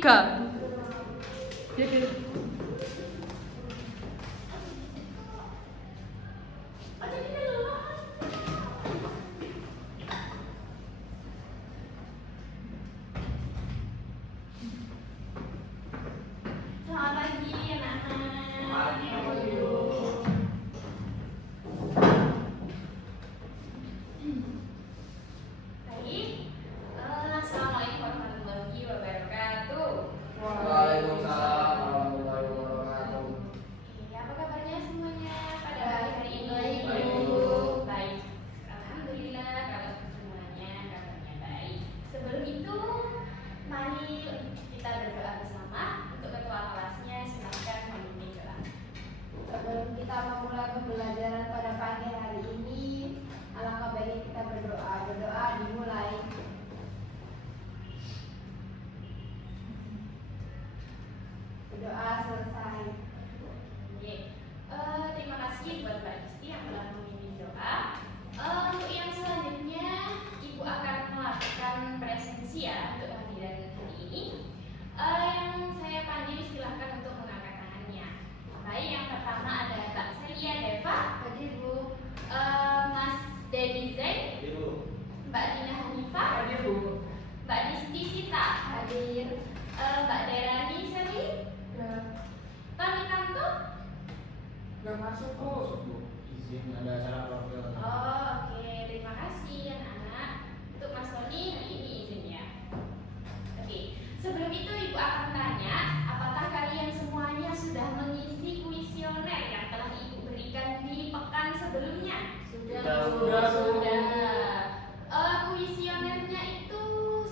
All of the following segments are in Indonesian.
3. Selamat pagi anak-anak. Baik. Assalamualaikum warahmatullahi wabarakatuh. Waalaikumsalam warahmatullahi wabarakatuh. Oke, apa kabarnya semuanya pada hari ini? Baik. Baik. Alhamdulillah kalau semuanya kabarnya baik. Sebelum itu, mari kita berdoa bersama. Untuk ketua kelasnya silakan memimpin doa. Sebelum kita memulai pembelajaran pada pagi hari ini, alangkah baiknya kita berdoa. Berdoa dimulai. Berdoa selesai. Oke. Terima kasih buat Mbak Disti yang telah memimpin doa. Untuk yang selanjutnya, Ibu akan melakukan presensi ya untuk kehadiran hari ini. Yang saya panggil silahkan untuk mengangkat tangannya. Baik, yang pertama ada Mbak Celia Deva, Hadir Bu. Mas Dedi Zain, Ibu. Mbak Dina Hanifah, Hadir, Bu. Mbak Disti Sita, Hadir. Mbak Derani Seri, Tony Kanto. Gak masuk Bu. Izin ada acara profil. Oke, terima kasih anak-anak. Untuk Mas Tony hari ini izinnya. Oke, sebelum itu Ibu akan tanya, apakah kalian semuanya sudah mengisi kuesioner yang telah Ibu berikan di pekan sebelumnya? Sudah. Kuesionernya itu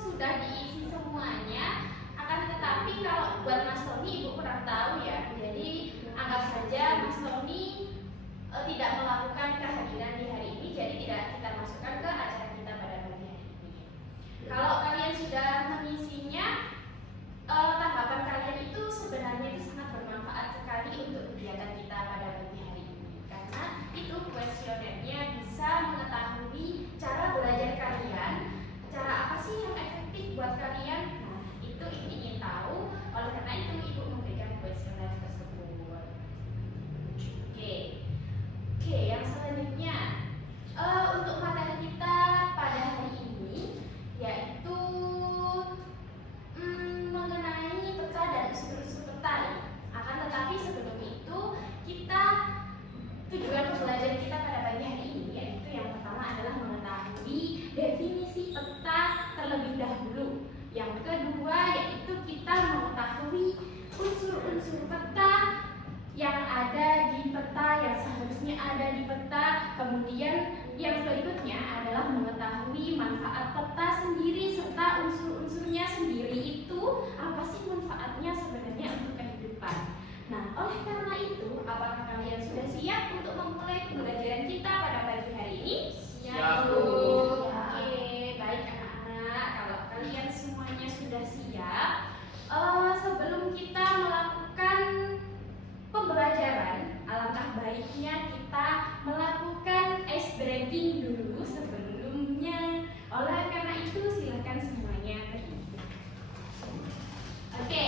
sudah diisi semuanya. Akan tetapi kalau buat Mas Tony Ibu kurang tahu ya. Jadi anggap saja Mas Tony tidak melakukan kehadiran di hari ini, jadi tidak kita masukkan ke acara kita pada pagi hari ini. Kalau kalian sudah mengisinya, tanggapan kalian itu sebenarnya itu sangat bermanfaat sekali untuk kegiatan kita pada pagi hari ini, karena itu kuesionernya bisa mengetahui cara belajar kalian, cara apa sih yang efektif buat kalian. Nah, itu ingin tahu, oleh karena itu Ibu memberikan kuesioner tersebut. Oke, yang selanjutnya untuk materi kita pada hari ini yaitu mengenai peta dan unsur-unsur peta. Akan tetapi sebelum itu kita tujuan pembelajaran kita pada pagi hari ini yaitu yang pertama adalah mengetahui definisi peta terlebih dahulu. Yang kedua yaitu kita mengetahui unsur-unsur peta yang ada di peta, yang seharusnya ada di peta. Kemudian yang berikutnya adalah mengetahui manfaat peta sendiri serta unsur-unsurnya sendiri itu apa sih manfaatnya sebenarnya untuk kehidupan. Nah, oleh karena itu, apakah kalian sudah siap untuk memulai pembelajaran kita pada pagi hari ini? Siap, Bu. Oke, baik anak-anak. Kalau kalian semuanya sudah siap, sebelum kita melakukan pembelajaran, alangkah baiknya kita melakukan ice breaking dulu sebelumnya. Oleh karena itu silakan semuanya berdiri. Oke,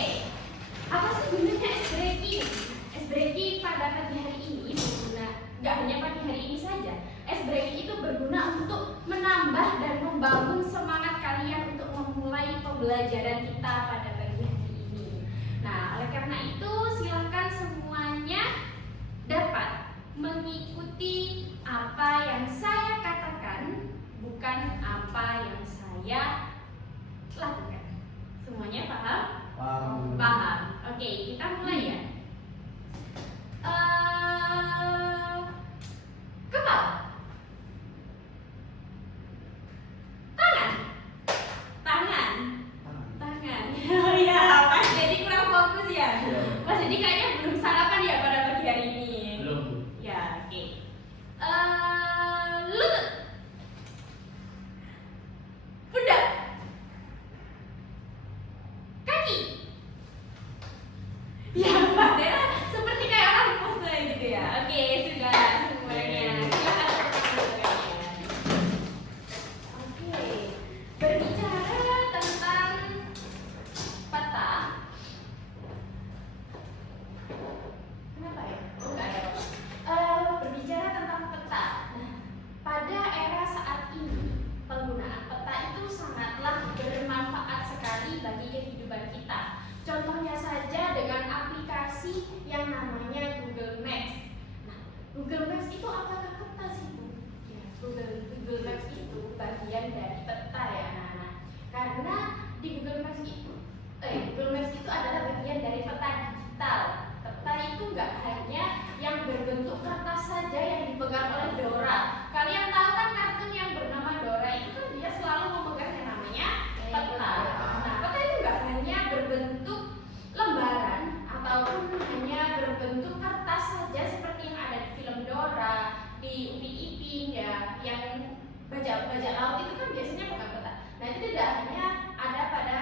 apa sih gunanya ice breaking? Ice breaking pada pagi hari ini berguna, nggak hanya pagi hari ini saja. Ice breaking itu berguna untuk menambah dan membangun semangat kalian untuk memulai pembelajaran kita pada pagi hari ini. Nah, oleh karena itu silakan semuanya dapat mengikuti apa yang saya katakan, bukan apa yang saya lakukan. Semuanya paham? Paham. Paham. Oke, kita mulai ya. Kepala, tangan. Oh ya, Mas Dedi kurang fokus ya. Mas Dedi kayaknya belum sarapan ya pada pagi hari ini. Belum, Bu. Ya, oke. Lutut, pundak, kaki. Ya, Pak Dera seperti kayak orang pose gitu ya. Oke, sudah semuanya. Silakan teman-teman sekalian. Oke, berbicara tentang peta, aplikasi yang namanya Google Maps. Nah, Google Maps itu apakah peta sih, Bu? Ya, Google Maps itu bagian dari peta ya anak-anak. Karena di Google Maps itu adalah bagian dari peta digital. Peta itu nggak hanya yang berbentuk kertas saja yang dipegang oleh Dora. Kalian tahu kan kartun yang bernama Dora itu kan dia selalu memegang yang namanya peta. Nah, peta itu nggak hanya berbentuk lembaran ataupun hanya berbentuk kertas saja seperti yang ada di film Dora, di Upin Ipin ya, yang bajak laut itu kan biasanya pegang peta. Nah, itu tidak hanya ada pada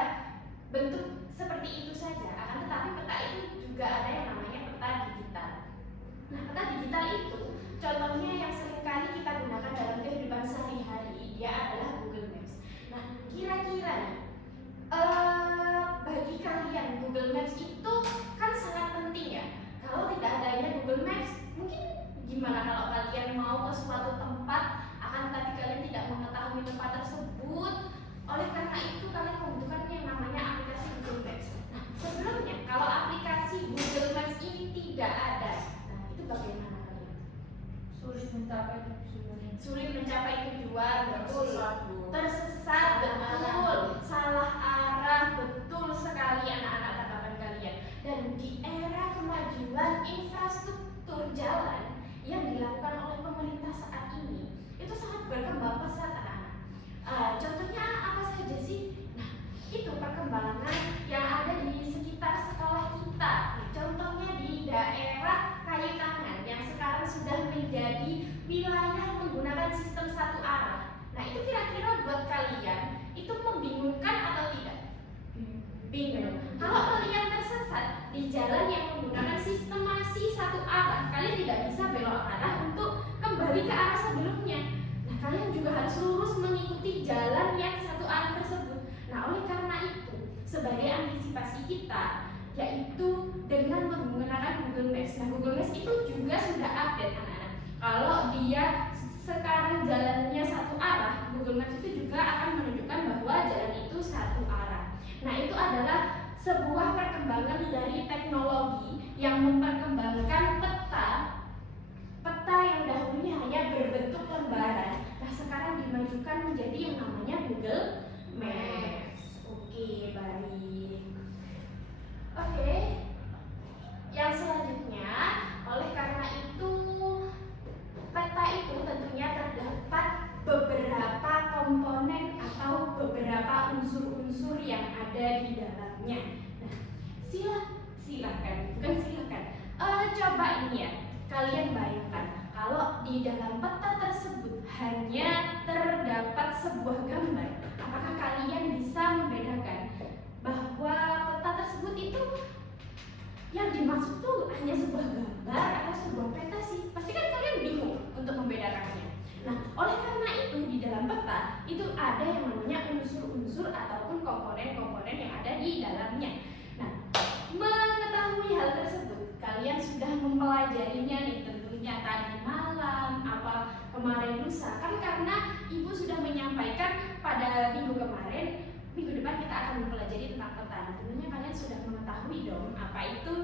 bentuk seperti itu saja, akan tetapi peta itu juga ada yang namanya peta digital. Nah, peta digital itu contohnya yang seringkali kita gunakan dalam kehidupan sehari-hari, dia adalah Google Maps. Nah, kira-kira nih, bagi kalian Google Maps itu kan sangat penting ya. Kalau tidak adanya Google Maps, mungkin gimana kalau kalian mau ke suatu tempat, akan tetapi kalian tidak mengetahui tempat tersebut. Oleh karena itu kalian membutuhkan yang namanya aplikasi Google Maps. Nah, sebelumnya kalau aplikasi Google Maps ini tidak ada, nah itu bagaimana kalian? Sulit mencapai tujuan, betul. Tersesat, betul. Salah arah, betul sekali anak-anak tanggapan kalian. Dan di era kemajuan infrastruktur jalan yang dilakukan oleh pemerintah saat ini, itu sangat berkembang pesat anak-anak. Contohnya apa saja sih? Nah, itu perkembangan yang ada di sekitar sekolah kita. Contohnya di daerah Kayu Tangan yang sekarang sudah menjadi wilayah menggunakan sistem satu arah. Nah, itu kira-kira buat kalian itu membingungkan atau tidak? Bingung. Kalau kalian tersesat di jalan yang menggunakan sistem masih satu arah, kalian tidak bisa belok arah untuk kembali ke arah sebelumnya. Nah, kalian juga harus lurus mengikuti jalan yang satu arah tersebut. Nah, oleh karena itu, sebagai antisipasi kita, yaitu dengan menggunakan Google Maps. Nah, Google Maps itu juga sudah update anak-anak. Kalau dia sekarang jalannya satu arah, Google Maps itu juga akan menunjukkan bahwa jalan itu satu arah. Nah, itu adalah sebuah perkembangan dari teknologi yang memperkembangkan peta yang dahulunya hanya berbentuk lembaran. Nah, sekarang dimajukan menjadi yang namanya Google Maps. Oke, baik. Oke. Yang selanjutnya, oleh karena itu peta itu tentunya terdapat beberapa komponen atau beberapa unsur-unsur yang ada di dalamnya. Nah, coba ini ya, kalian bayangkan kalau di dalam peta tersebut hanya terdapat sebuah gambar, apakah kalian bisa membedakan bahwa peta tersebut itu yang dimaksud tuh hanya sebuah gambar atau sebuah peta sih? Pasti kan kalian bingung untuk membedakannya. Nah, oleh karena itu di dalam peta itu ada yang namanya unsur-unsur ataupun komponen-komponen yang ada di dalamnya. Nah, mengetahui hal tersebut, kalian sudah mempelajarinya nih tentunya tadi malam, apa kemarin lusa. Kan karena Ibu sudah menyampaikan pada minggu kemarin, minggu depan kita akan mempelajari tentang peta. Nah, tentunya kalian sudah mengetahui dong apa itu,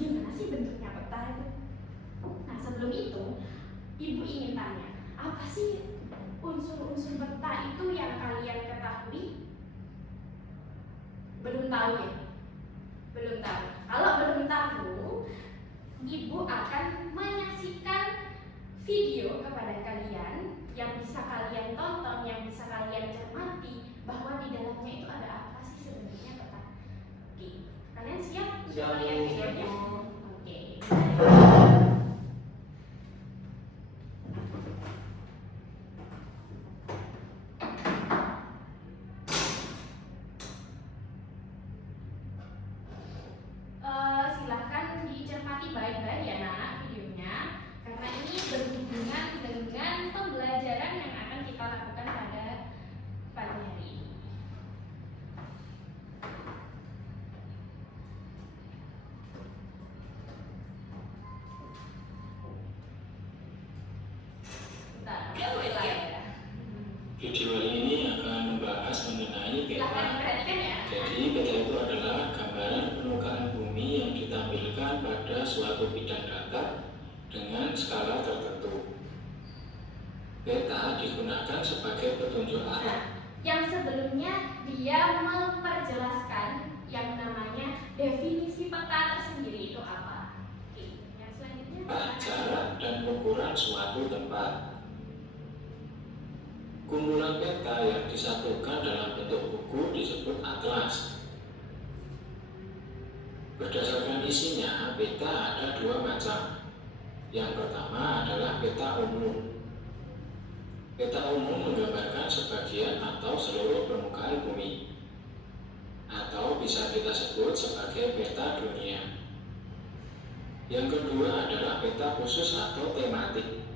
gimana sih bentuknya peta itu. Nah, sebelum itu Ibu ingin tanya, apa sih unsur-unsur peta itu yang kalian ketahui? Belum tahu ya? Belum tahu. Kalau belum tahu, Ibu akan menyaksikan video kepada kalian yang bisa kalian tonton, yang bisa kalian cermati bahwa di dalamnya itu ada apa sih sebenarnya peta. Oke, kalian siap untuk melihat videonya? Oke. Silahkan dicermati baik-baik ya anak videonya, karena ini berhubungan dengan pembelajaran yang akan kita lakukan pada pagi hari ini. Peta digunakan sebagai petunjuk arah. Nah, yang sebelumnya dia memperjelaskan yang namanya definisi peta tersendiri itu apa. Oke, yang selanjutnya Jarak dan ukuran suatu tempat. Kumpulan peta yang disatukan dalam bentuk buku disebut atlas. Berdasarkan isinya, peta ada dua macam. Yang pertama adalah peta umum. Peta umum menggambarkan sebagian atau seluruh permukaan bumi, atau bisa kita sebut sebagai peta dunia. Yang kedua adalah peta khusus atau tematik.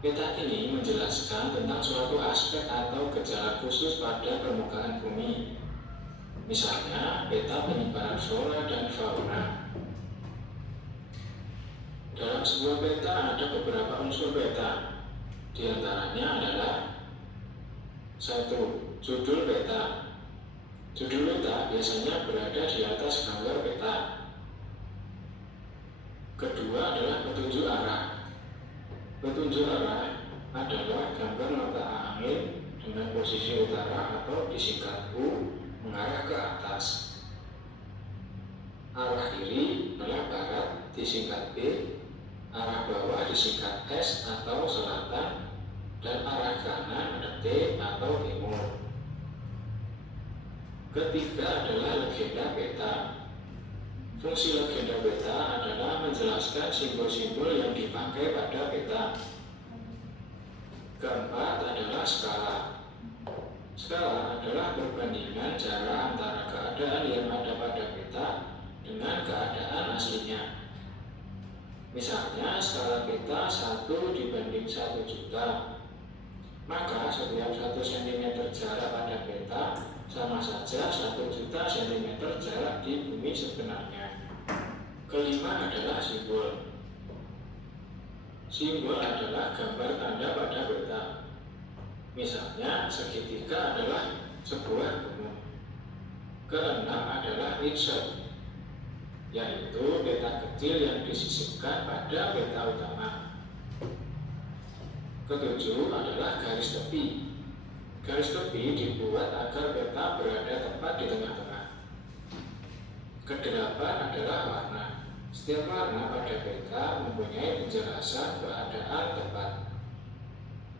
Peta ini menjelaskan tentang suatu aspek atau gejala khusus pada permukaan bumi. Misalnya, peta penyebaran flora dan fauna. Dalam sebuah peta ada beberapa unsur peta. Di antaranya adalah 1. Judul peta. Judul peta biasanya berada di atas gambar peta. Kedua adalah petunjuk arah. Petunjuk arah adalah gambar mata angin dengan posisi utara atau disingkat U mengarah ke atas. Arah kiri adalah barat disingkat B, arah bawah disingkat S atau selatan, dan arah kanan ada T atau timur. Ketiga adalah legenda peta. Fungsi legenda peta adalah menjelaskan simbol-simbol yang dipakai pada peta. Keempat adalah skala. Skala adalah perbandingan jarak antara keadaan yang ada pada peta dengan keadaan aslinya. Misalnya skala peta 1 dibanding 1 juta. Maka setiap 1 cm jarak pada peta sama saja 1 juta cm jarak di bumi sebenarnya. Kelima adalah simbol. Simbol adalah gambar tanda pada peta. Misalnya segitiga adalah sebuah gunung. Keenam adalah insert, yaitu peta kecil yang disisipkan pada peta utama. Ketujuh adalah garis tepi. Garis tepi dibuat agar peta berada tepat di tengah-tengah. Kedelapan adalah warna. Setiap warna pada peta mempunyai penjelasan keadaan tempat.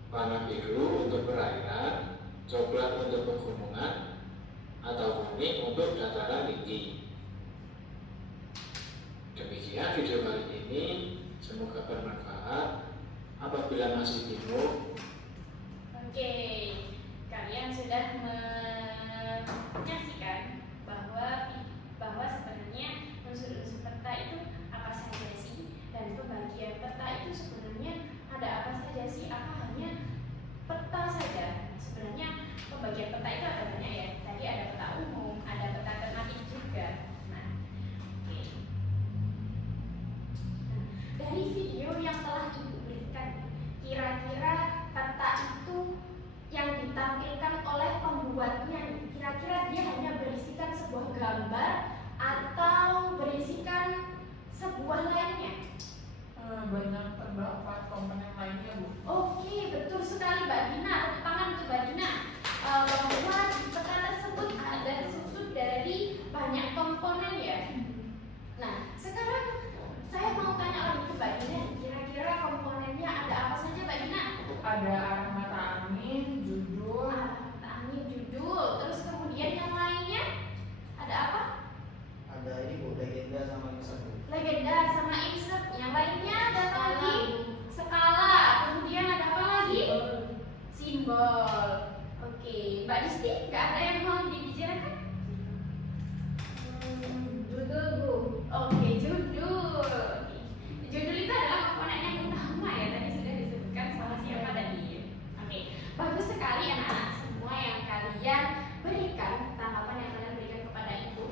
Warna biru untuk perairan, coklat untuk pegunungan, atau kuning untuk dataran tinggi. Demikian video kali ini, semoga bermanfaat. Apabila masih bingung, Oke, kalian sudah menyaksikan bahwa sebenarnya unsur-unsur peta itu apa saja sih, dan pembagian peta itu sebenarnya ada apa saja sih? Apa hanya peta saja? Sebenarnya pembagian peta itu ada banyak ya. Tadi ada peta umum, ada peta tematik juga. Nah, oke. Nah, dari video yang telah Ibu berikan, kira-kira peta itu yang ditampilkan oleh pembuatnya, kira-kira dia hanya berisikan sebuah gambar atau berisikan sebuah lainnya? Banyak terdapat komponen lainnya, Bu. Oke, betul sekali Mbak Dina. Tepuk tangan untuk Mbak Dina. Bahwa di peta tersebut ada tersusun dari banyak komponen ya. Nah, sekarang saya mau tanya lagi ke Mbak Dina. Kira-kira komponennya ada apa saja Mbak Dina? Ada arah mata angin, judul, Arah mata angin, judul. Terus kemudian yang lainnya ada apa? Ada ini Bu, legenda sama insert Bu. Legenda sama insert. Yang lainnya ada apa lagi? Skala. Kemudian ada apa lagi? Simbol. Oke, Mbak Disti, nggak ada yang mau dibicarakan? Judul Bu. Oke, judul. Oke. Judul itu adalah komponen yang utama ya, tadi sudah disebutkan sama siapa tadi. Oke, bagus sekali anak-anak semua yang kalian berikan, tanggapan yang kalian berikan kepada Ibu.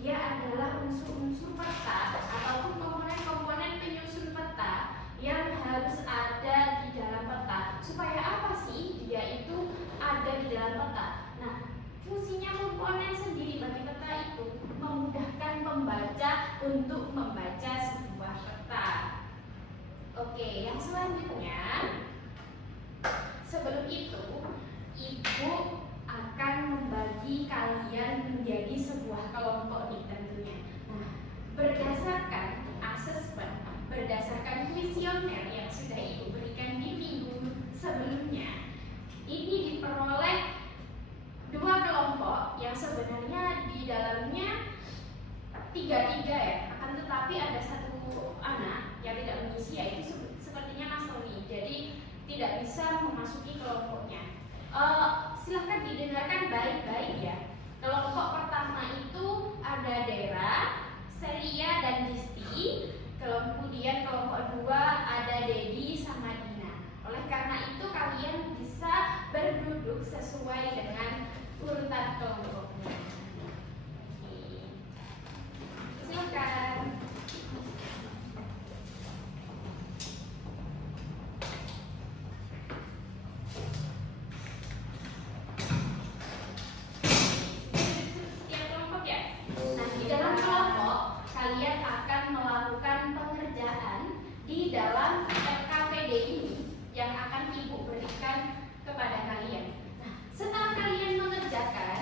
Dia adalah unsur-unsur peta ataupun komponen-komponen penyusun peta yang harus ada di dalam peta. Supaya apa sih dia itu ada di dalam peta? Nah, fungsinya komponen sendiri bagi peta itu memudahkan pembaca untuk membaca sebuah peta. Oke, yang selanjutnya tiga ya, akan tetapi ada satu anak yang tidak mengisi, yaitu sepertinya Mas Tony, jadi tidak bisa memasuki kelompoknya. Silahkan didengarkan baik-baik ya. Kelompok pertama itu ada Dera, Celia dan Disti. Kemudian kelompok kedua ada Dedi sama Dina. Oleh karena itu kalian bisa berduduk sesuai dengan urutan kelompoknya. Oke. Silakan. Setiap kelompok ya. Nah, di dalam kelompok kalian akan melakukan pengerjaan di dalam RKPD ini yang akan Ibu berikan kepada kalian. Nah, setelah kalian mengerjakan,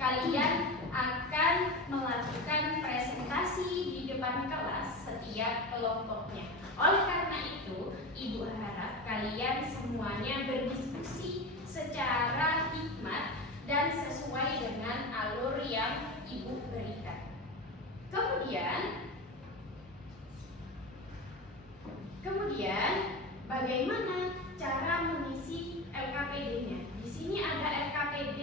kalian akan melakukan presentasi di depan kelas setiap kelompoknya. Oleh karena itu, Ibu harap kalian semuanya berdiskusi secara hikmat dan sesuai dengan alur yang Ibu berikan. Kemudian bagaimana cara mengisi LKPD-nya? Di sini ada LKPD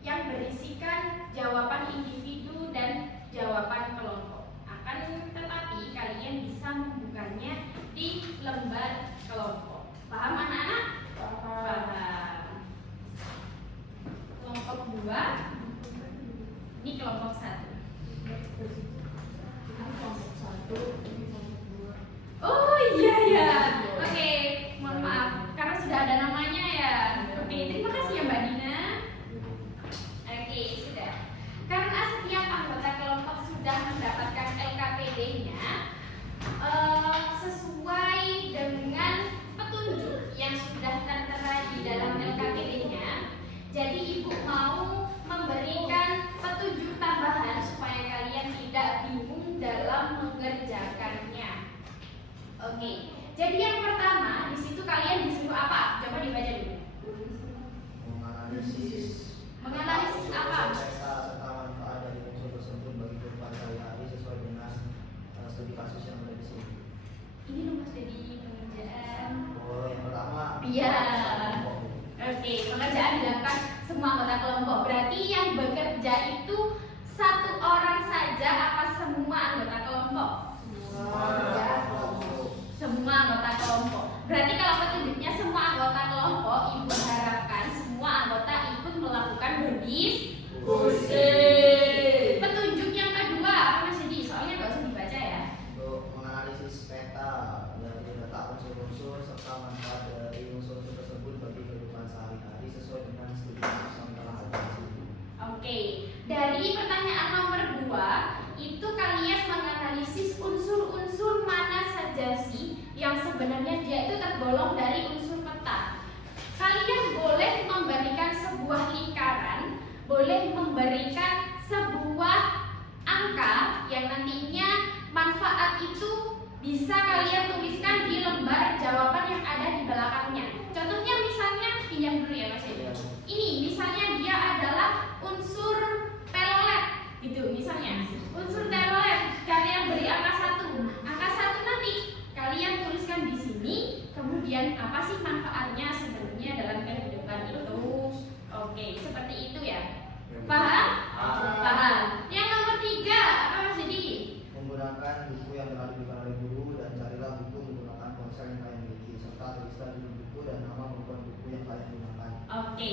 yang berisikan jawaban individu dan jawaban kelompok. Akan tetapi kalian bisa membukanya di lembar kelompok. Paham anak-anak? Paham. Kelompok 2, ini kelompok 1. Oh iya ya, oke, mohon maaf karena sudah ada namanya ya. Oke, terima kasih ya Mbak Dina. Oke, sudah. Karena setiap anggota kelompok sudah mendapatkan LKPD-nya sesuai dengan petunjuk yang sudah tertera di dalam LKPD-nya. Jadi Ibu mau memberikan petunjuk tambahan supaya kalian tidak bingung dalam mengerjakannya. Oke, jadi yang pertama di situ kalian disuruh apa? Coba dibaca dulu. Menganalisis apa? Peta serta manfaat dari unsur tersebut bagi kehidupan sehari-hari sesuai dengan studi kasus yang ada di sini. Ini loh Mas jadi pengerjaan. Oh, yang pertama. Iya. Oke, pengerjaan dilakukan semua anggota kelompok. Berarti yang bekerja itu satu orang saja apa semua anggota kelompok? Semua anggota kelompok. Berarti kalau petunjuknya semua anggota kelompok, Ibu harapkan semua anggota ikut melakukan berdiskusi. Petunjuk yang kedua apa Mas Jadi? Soalnya nggak usah dibaca ya. Untuk menganalisis peta dari letak unsur-unsur serta manfaat dari unsur-unsur tersebut bagi kehidupan sehari-hari sesuai dengan studi kasus yang telah ada di sini. Oke, dari pertanyaan nomor 2 itu kalian menganalisis unsur-unsur mana saja sih yang sebenarnya dia itu tergolong dari unsur peta. Kalian boleh memberikan sebuah lingkaran, boleh memberikan sebuah angka yang nantinya manfaat itu bisa kalian tuliskan di lembar jawaban yang ada di belakangnya. Contohnya misalnya, pinjam dulu ya Mas Edi. Ini misalnya dia adalah unsur telolet gitu misalnya. Unsur telolet kalian beri angka 1. Angka 1 nanti kalian tuliskan di sini. Kemudian apa sih manfaatnya sebenarnya dalam kehidupan itu? Oke, seperti itu ya. Paham? Paham. Yang nomor 3 apa Mas Edi? Menggunakan buku yang telah diberikan oleh guru dan carilah buku menggunakan ponsel yang kalian miliki serta tulislah judul buku dan nama membuat buku yang kalian gunakan. Oke,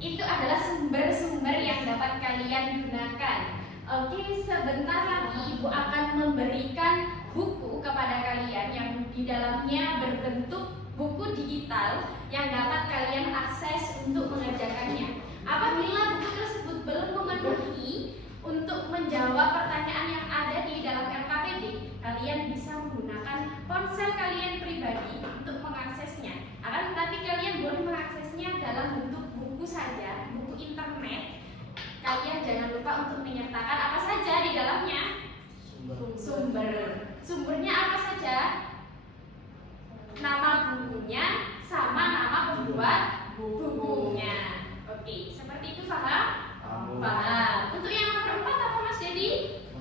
itu adalah sumber-sumber yang dapat kalian gunakan. Oke, sebentar lagi Ibu akan memberikan buku kepada kalian yang di dalamnya berbentuk buku digital yang dapat kalian akses untuk mengerjakannya. Apabila buku tersebut belum memenuhi untuk menjawab pertanyaan yang ada di dalam LKPD, kalian bisa menggunakan ponsel kalian pribadi untuk mengaksesnya. Akan tetapi kalian boleh mengaksesnya dalam bentuk buku saja, buku internet. Kalian jangan lupa untuk menyertakan apa saja di dalamnya. Sumbernya apa saja? Nama bukunya sama nama pembuat bukunya. Oke, seperti itu paham? Paham. Untuk yang nomor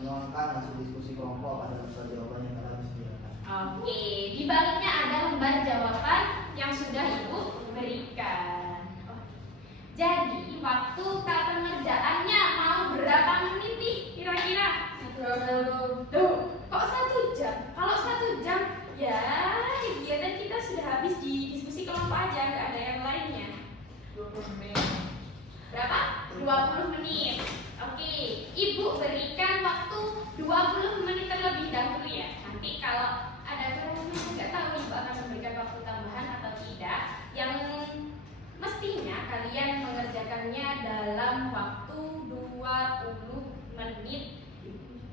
menuangkan hasil diskusi kelompok pada lembar jawaban yang telah disediakan. Oke, di baliknya ada lembar jawaban yang sudah Ibu berikan. Jadi, waktu pengerjaannya mau berapa menit nih kira-kira? Tuh, kok 1 jam? Kalau 1 jam, ya kegiatan kita sudah habis di diskusi kelompok aja, nggak ada yang lainnya. 20 menit. Berapa? 20 menit. Oke, Ibu berikan waktu 20 menit terlebih dahulu ya. Nanti kalau ada kurang nggak tahu Ibu akan memberikan waktu tambahan atau tidak. Yang mestinya kalian mengerjakannya dalam waktu 20 menit.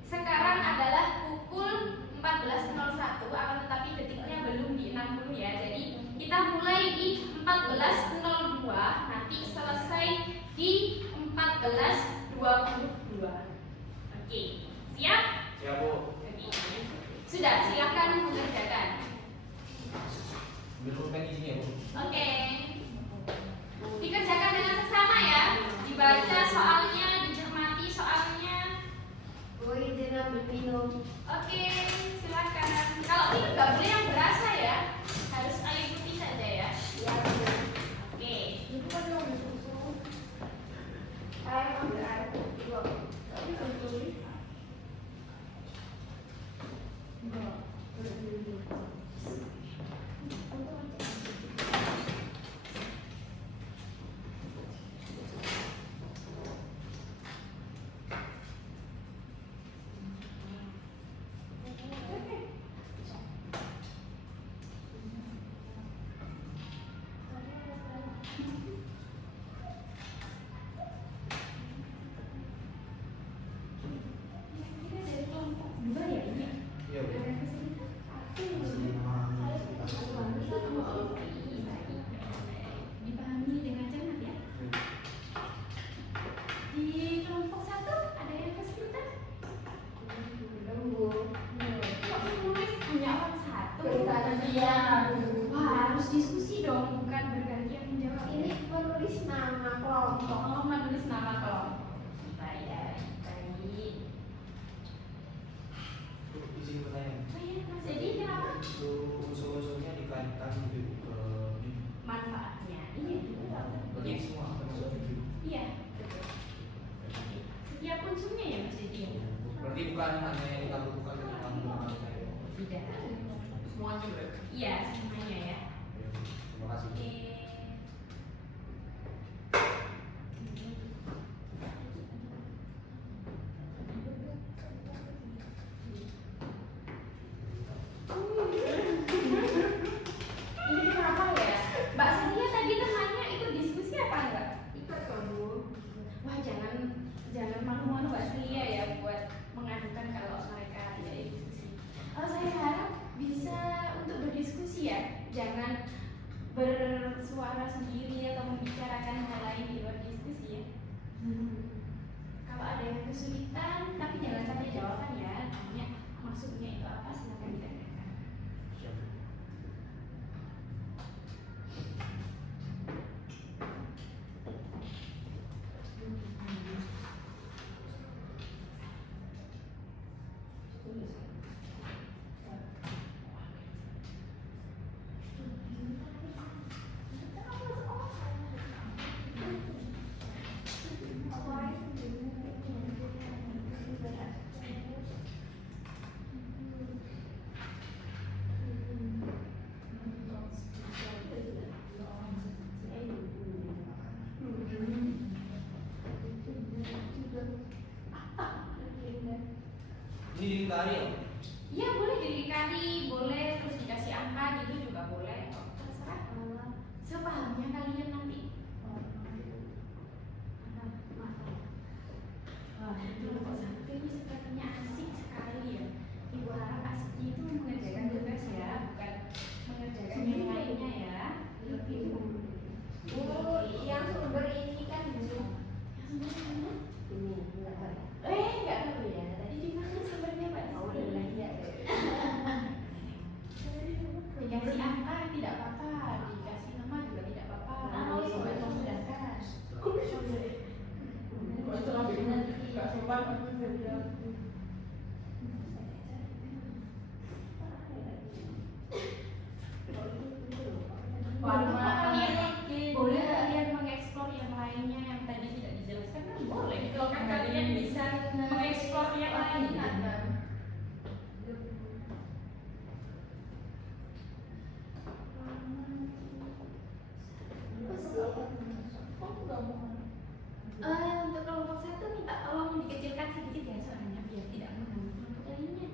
Sekarang adalah pukul 14.01, akan tetapi detiknya belum di 60 ya. Jadi kita mulai di 14.02, nanti selesai di 14.22. Oke, siap? Siap, Bu. Oke. Sudah, silakan mengerjakan. Berhubungan di sini ya, Bu. Oke. Dikerjakan dengan seksama ya. Dibaca soalnya, dicermati soalnya. Bu, izin ambil minum. Oke, silakan. Kalau minum nggak boleh yang berasa ya. Harus air putih saja ya. Ya, Bu. Oke. Ibu kan mau susu. Saya ambil air putih, Bu. Tapi susu. Enggak. Kira dari kelompok 2 ya ini. Iya, Bu. Ada kesulitan? Masih memahami sekitar. Dipahami dengan cermat ya. Di kelompok 1 ada yang kesulitan? Belum, Bu. Kok menulis hanya orang satu? Beritanya dia. Wah, harus diskusi dong, bukan bergantian menjawab. Ini menulis nama kelompok. Oh, menulis nama kelompok. Baik. Bu, izin pertanyaan. Oh iya, Mas Jadi kenapa? Seluruh unsur-unsurnya dikaitkan gitu ke Manfaatnya. Iya. berarti semua termasuk gitu. Iya, betul. Setiap unsurnya ya Mas Jadi. Berarti bukan hanya yang kita butuhkan ketika menggunakan saya. Tidak. Semuanya berarti. Iya, semuanya ya. Terima kasih. Oke. Ini kenapa ya? Mbak Sedia tadi temannya ikut diskusi apa enggak? Ikut kok, Bu. Wah, jangan malu-malu Mbak Selia ya buat mengadukan kalau mereka tidak ikut diskusi. Saya harap bisa untuk berdiskusi ya, jangan bersuara sendiri atau membicarakan hal lain di luar diskusi ya. Kalau ada yang kesulitan, tapi jangan tanya jawaban ya, tanya maksudnya itu apa, silakan ditanyakan. Siap. Ini ditarik ya? Iya boleh dilingkari, boleh terus dikasih angka gitu juga boleh. Terserah. Sepahamnya kalian nanti. Wah, kelompok 1 ini sepertinya asik sekali ya. Ibu harap asiknya itu mengerjakan tugas ya, bukan mengerjakan yang lainnya ya. Bu, yang sumber ini kan Bu. Yang sumbernya mana? Ini, enggak tahu. Enggak tahu ya. Tadi di mana sumbernya Pak? Oh, udah belanja. Dikasih angka tidak apa-apa, dikasih nama juga tidak apa-apa. Mau permainan kan. Untuk kelompok satu minta tolong dikecilkan sedikit ya soalnya biar tidak mengganggu kelompok lainnya.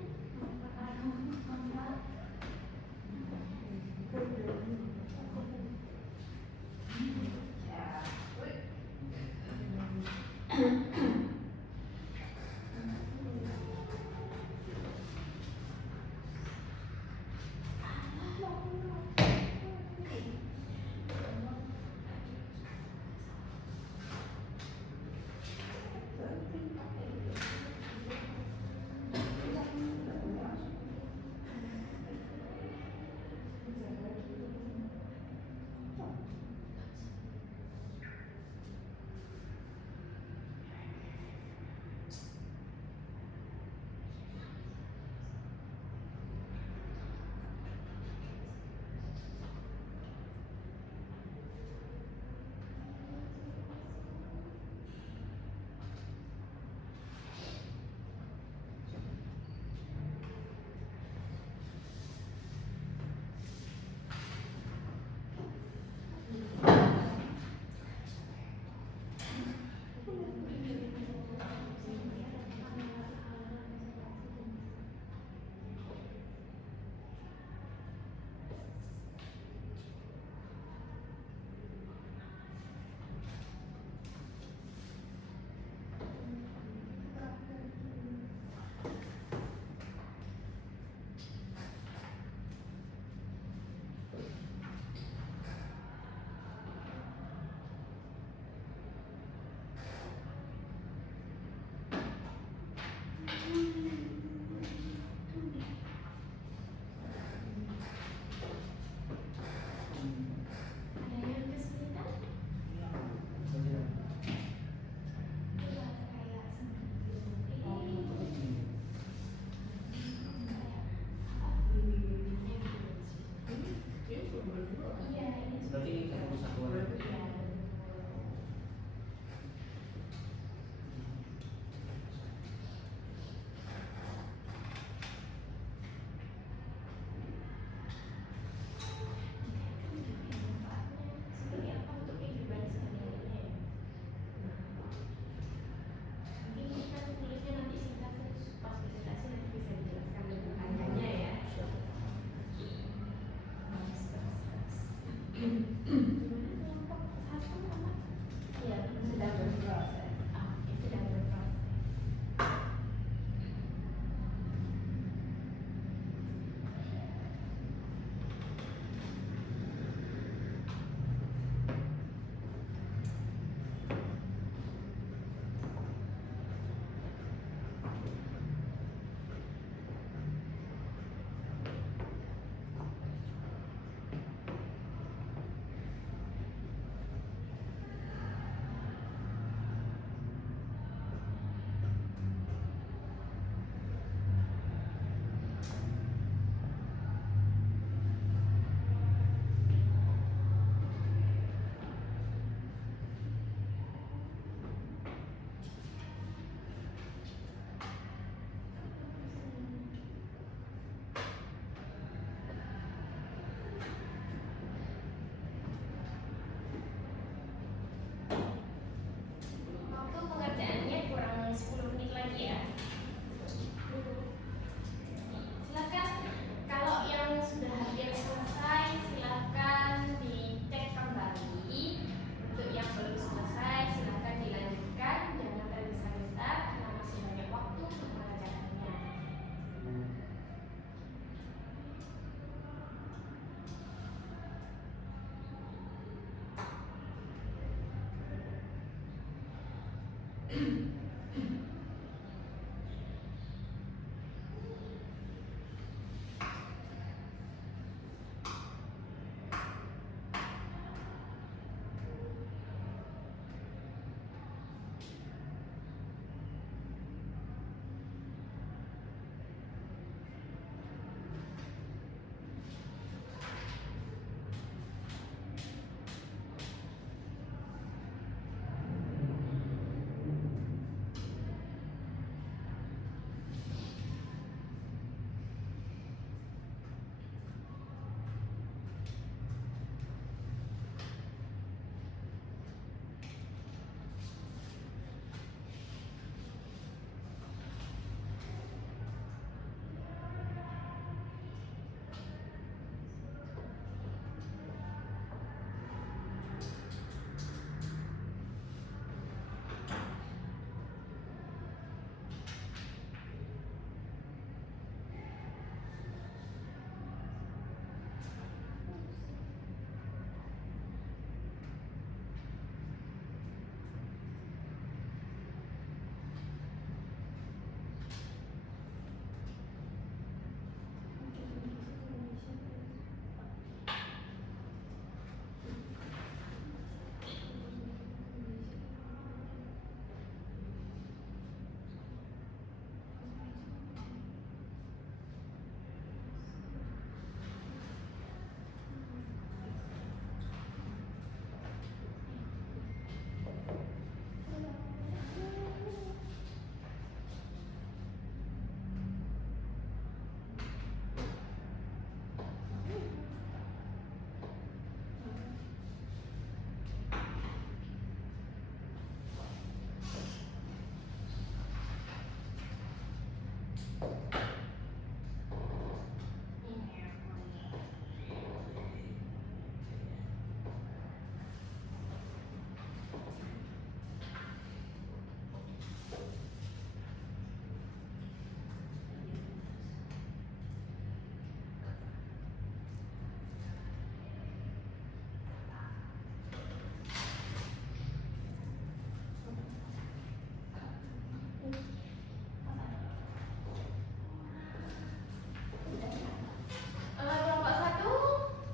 Kelompok satu,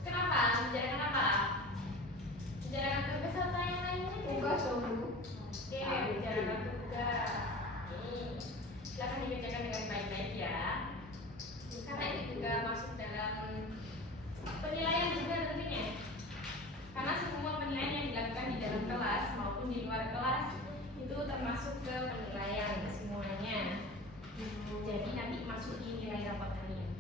kenapa? Bicarakan apa? Bicarakan tugas atau yang lainnya? Tugas dulu. Oke, bicarakan tugas. Nih, silahkan dikerjakan dengan baik-baik ya. Karena itu juga masuk dalam penilaian juga tentunya. Karena semua penilaian yang dilakukan di dalam kelas maupun di luar kelas itu termasuk ke penilaian semuanya. Jadi nanti masuk di nilai rapot kalian.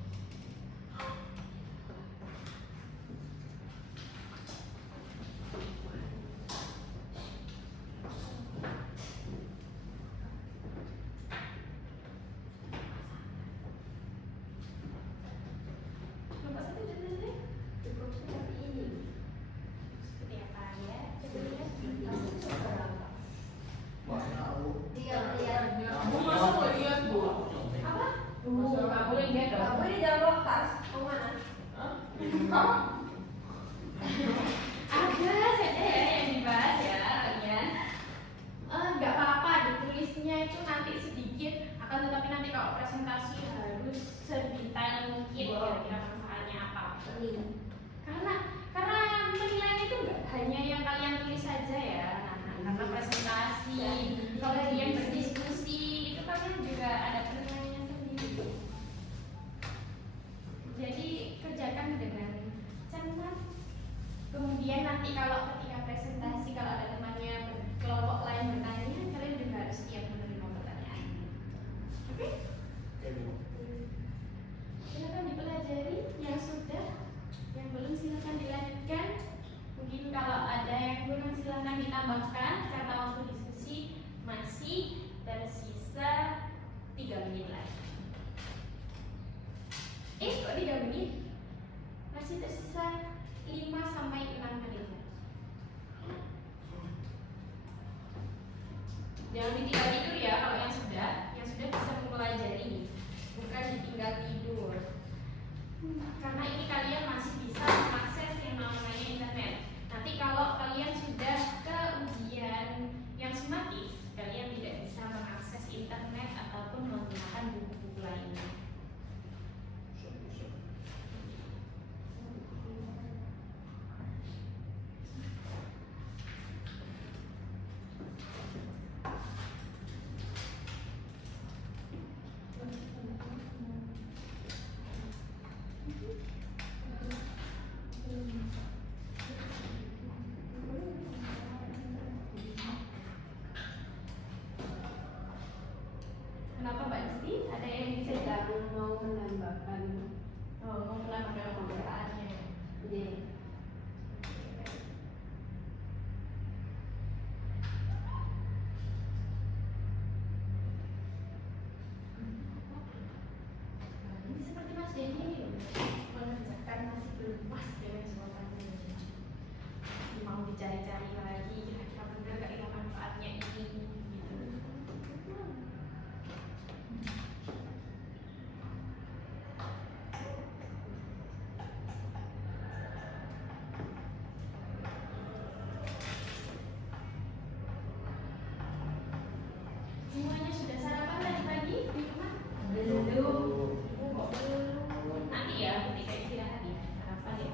Kelompok satu sudah selesai? Cukup seperti ini. Seperti apa ya? Coba lihat. Banyak Bu. Tiga lihat. Aku masa nggak lihat Bu? Apa? Nggak boleh lihat dong. Kamu di dalam tas. Mau mana? Hah? Hah? Ada saja ya yang dibahas ya kalian. Nggak apa-apa ditulisnya itu nanti sedikit, akan tetapi nanti kalau presentasi harus sedetail mungkin kira-kira manfaatnya apa. Ini. Karena penilaian itu nggak hanya yang kalian tulis saja ya, karena presentasi, kalau kalian berdiskusi itu kalian juga ada penilaiannya sendiri. Jadi kerjakan dengan cermat. Kemudian nanti kalau ketika presentasi kalau ada temannya kelompok lain bertanya, kalian juga harus siap menerima pertanyaan. Oke? Oke Bu. Silakan dipelajari yang sudah, yang belum silakan dilanjutkan. Mungkin kalau ada yang belum silakan ditambahkan karena waktu diskusi masih tersisa 3 menit lagi. Kok 3 menit? Masih tersisa 5 sampai 6 menit lagi. Jangan ditinggal tidur ya kalau yang sudah bisa mempelajari, bukan ditinggal tidur. Karena ini kalian masih bisa mengakses yang namanya internet. Nanti kalau kalian sudah ke ujian yang sumatif, kalian tidak bisa mengakses internet ataupun menggunakan buku-buku lainnya. Kenapa Mbak Disti? Ada yang bisa Sedang mau menambahkan. mau menambahkan pembukaannya? Jadi. Ini seperti Mas Denny ini loh, mengerjakan masih belum pas dengan jawabannya. Masih mau dicari-cari lagi, kira-kira benar gak ini manfaatnya ini gitu. Semuanya sudah sarapan tadi pagi di rumah? Belum. Kok belum? Nanti ya ketika istirahat ya, sarapan ya.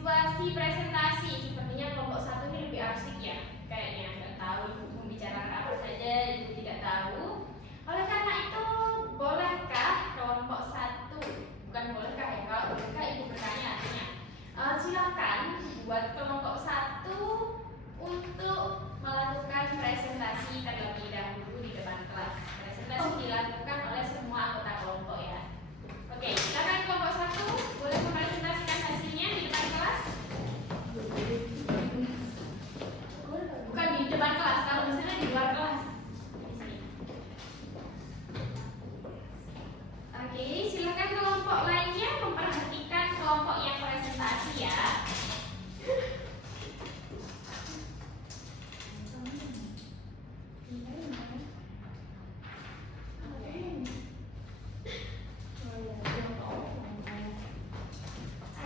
situasi presentasi, sepertinya kelompok 1 ini lebih asik ya. Kayaknya nggak tahu ibu membicarakan apa saja, ibu tidak tahu. Oleh karena itu, bolehkah kelompok 1, bukan bolehkah ya, kalau bolehkah ibu bertanya artinya. Silakan buat kelompok 1 untuk melakukan presentasi terlebih dahulu di depan kelas. Presentasi dilakukan oleh semua anggota kelompok ya. Oke, silakan kelompok 1 boleh mempresentasikan hasilnya di depan kelas. Bukan di depan kelas, kalau misalnya di luar kelas. Di sini. Oke, silakan kelompok lainnya memperhatikan kelompok yang presentasi ya.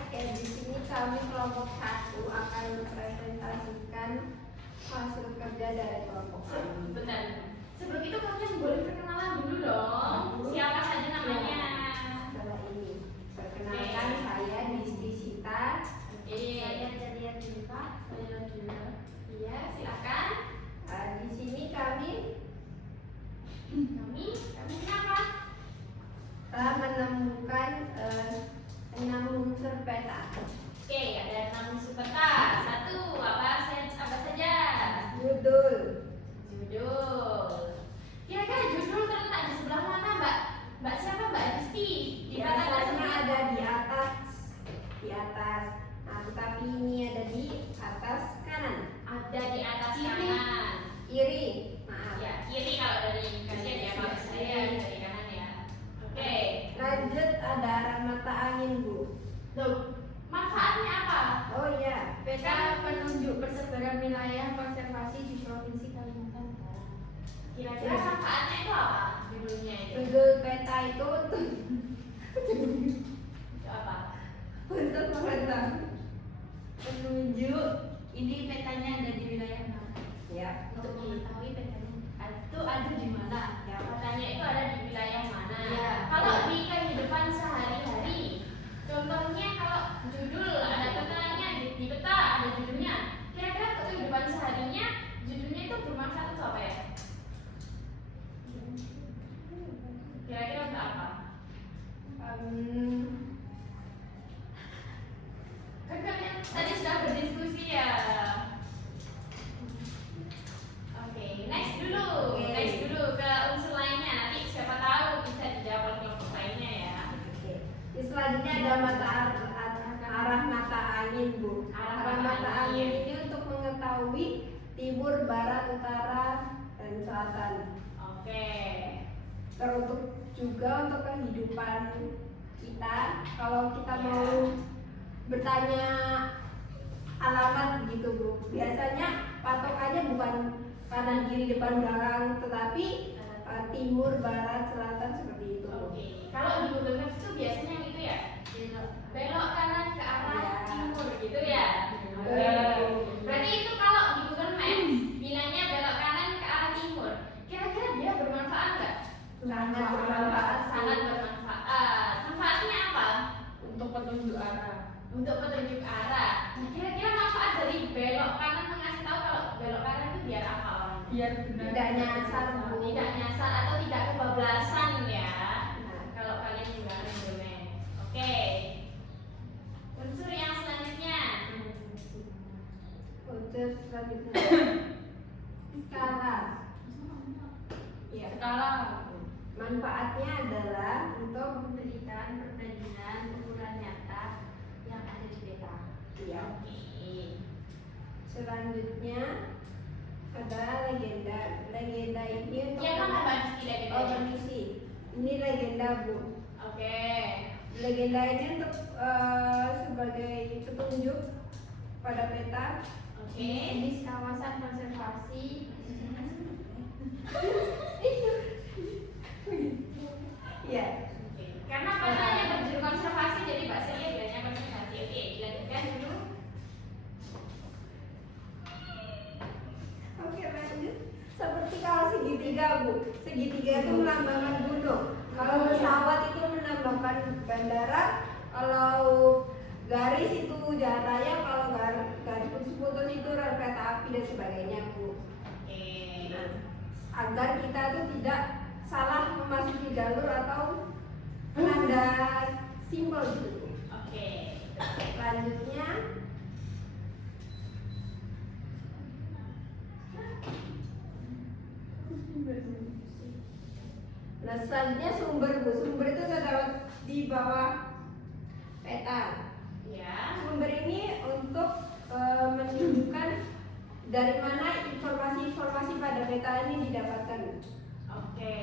Oke, di sini kami kelompok 1 akan mempresentasikan hasil kerja dari kelompok kami. Bentar. Sebelum itu kalian boleh perkenalan dulu dong. Siapa saja namanya? Setelah ini, perkenalkan saya Disti Sita. Iya, Celia Diva. saya juga. Iya, silakan. Di sini kami Kami kenapa? telah menemukan 6 unsur peta. Oke, ada 6 unsur peta. 1, apa saja? Judul, Judul. Kira-kira judul terletak di sebelah mana, Mbak? Mbak siapa, Mbak Disti? Di mana biasanya ada di atas. Nah, tetapi ini ada di atas kanan. Ada di atas Kiri. kanan. Kiri, maaf. Ya, kiri kalau dari kalian ya, kalau saya dari kanan ya. Oke. Lanjut ada arah mata angin, Bu. Loh, manfaatnya apa? Oh iya, Peta penunjuk persebaran wilayah konservasi di Provinsi Kalimantan Barat. Kira-kira manfaatnya itu apa? Judulnya itu. judul peta itu Itu apa? untuk mengetahui Penunjuk ini petanya ada di wilayah mana? ya. Untuk mengetahui petanya itu ada di mana? Ya, petanya itu ada di wilayah mana? Iya. Kalau di kehidupan sehari-hari, contohnya kalau judul ada petanya, di peta ada judulnya. Kira-kira untuk kehidupan seharinya, judulnya itu bermanfaat untuk apa ya? Kira-kira untuk apa? Kan kalian tadi sudah berdiskusi ya. Oke, next dulu. Oke. Next dulu ke unsur lainnya. Nanti siapa tahu bisa dijawab oleh kelompok lainnya ya. Oke. Di selanjutnya ada arah mata angin, Bu. Arah Arah mata mata angin. angin ini untuk mengetahui timur, barat, utara, dan selatan. Oke. Teruntuk juga untuk kehidupan kita. Kalau kita Ya. mau bertanya alamat gitu, Bu. Biasanya patokannya bukan kanan kiri depan belakang, tetapi timur, barat, selatan seperti itu, Bu. Oke. Kalau di Google Maps itu biasanya yang itu ya, belok kanan ke arah Ya. timur gitu ya. Oke. Betul. Berarti itu kalau di Google Maps bilangnya belok kanan ke arah timur. Kira-kira dia bermanfaat nggak? Sangat bermanfaat. Sangat bermanfaat. Manfaatnya apa? Untuk petunjuk arah. Untuk petunjuk arah. Nah, kira-kira manfaat dari belok kanan mengasih tahu kalau belok kanan itu biar apa orangnya? Biar benar. Tidak nyasar, Bu. Tidak nyasar atau tidak kebablasan ya. Nah, Kalau kalian menggunakan Google Maps. Oke. Unsur yang selanjutnya. unsur selanjutnya skala. Ya. Skala. Manfaatnya adalah untuk Memberikan perbandingan ukuran nyata yang ada di peta. ya. Oke. Selanjutnya ada legenda. Legenda ini untuk Yang mana Mbak Disti dari Oh, permisi. Ini legenda, Bu. Oke. Legenda ini untuk sebagai petunjuk pada peta. Oke. Jenis kawasan konservasi. Ya. Oke. Karena petanya berjudul konservasi, jadi Mbak Celia bilangnya konservasi. Oke, dilanjutkan dulu. Oke, lanjut. Seperti kalau segitiga, Bu. Segitiga itu melambangkan gunung. Kalau pesawat itu melambangkan bandara. Kalau garis itu jalan raya, kalau garis putus-putus itu rel kereta api dan sebagainya Bu. Oke. Nah, agar kita tuh tidak salah memasuki jalur atau penanda simbol gitu Bu. Oke. Selanjutnya sumber Bu. Sumber itu terdapat di bawah peta. Ya. Sumber ini untuk menunjukkan dari mana informasi-informasi pada peta ini didapatkan. Oke.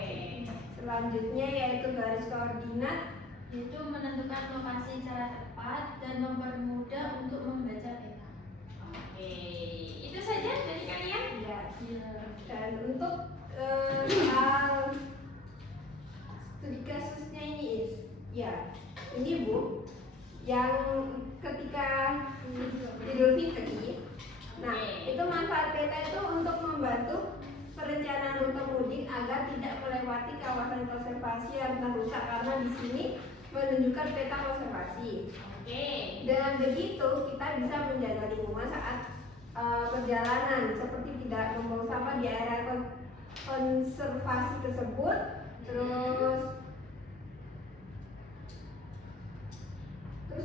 Selanjutnya yaitu garis koordinat. Itu menentukan lokasi secara tepat dan mempermudah untuk membaca peta. Oke. Itu saja dari kalian? Ya. Dan untuk soal studi kasusnya ini, ya ini Bu, yang ketika Idul Fitri. Nah, itu manfaat peta itu untuk membantu perencanaan rute mudik agar tidak melewati kawasan konservasi yang rentan rusak, karena di sini menunjukkan peta konservasi. Oke. Dengan begitu kita bisa menjaga lingkungan saat perjalanan, seperti tidak membuang sampah di area konservasi tersebut, terus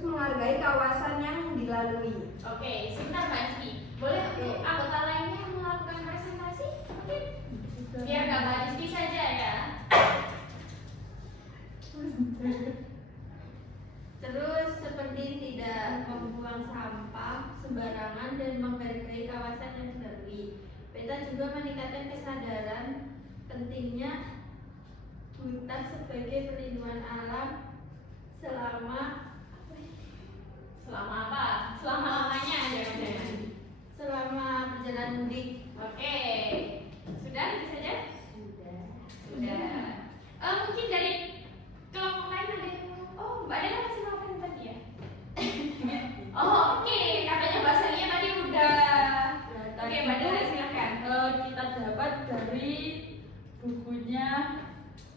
menghargai kawasan yang dilalui. Oke, sebentar Mbak Rizky. Boleh untuk anggota lainnya melakukan presentasi? Mungkin biar nggak Mbak Rizky saja ya. Terus seperti tidak membuang sampah sembarangan dan menghargai kawasan yang dilalui. Peta juga meningkatkan kesadaran pentingnya hutan sebagai perlindungan alam selama Selama apa? Selama lamanya jangan-jangan. selama perjalanan mudik. Oke. Sudah itu saja? Sudah. Sudah. Mungkin dari kelompok lain ada yang mau? Oh, Mbak Dela masih mau kan tadi ya? Oh, oke. Katanya Mbak Celia tadi udah. Oke, Mbak Dela silakan. Kita dapat dari bukunya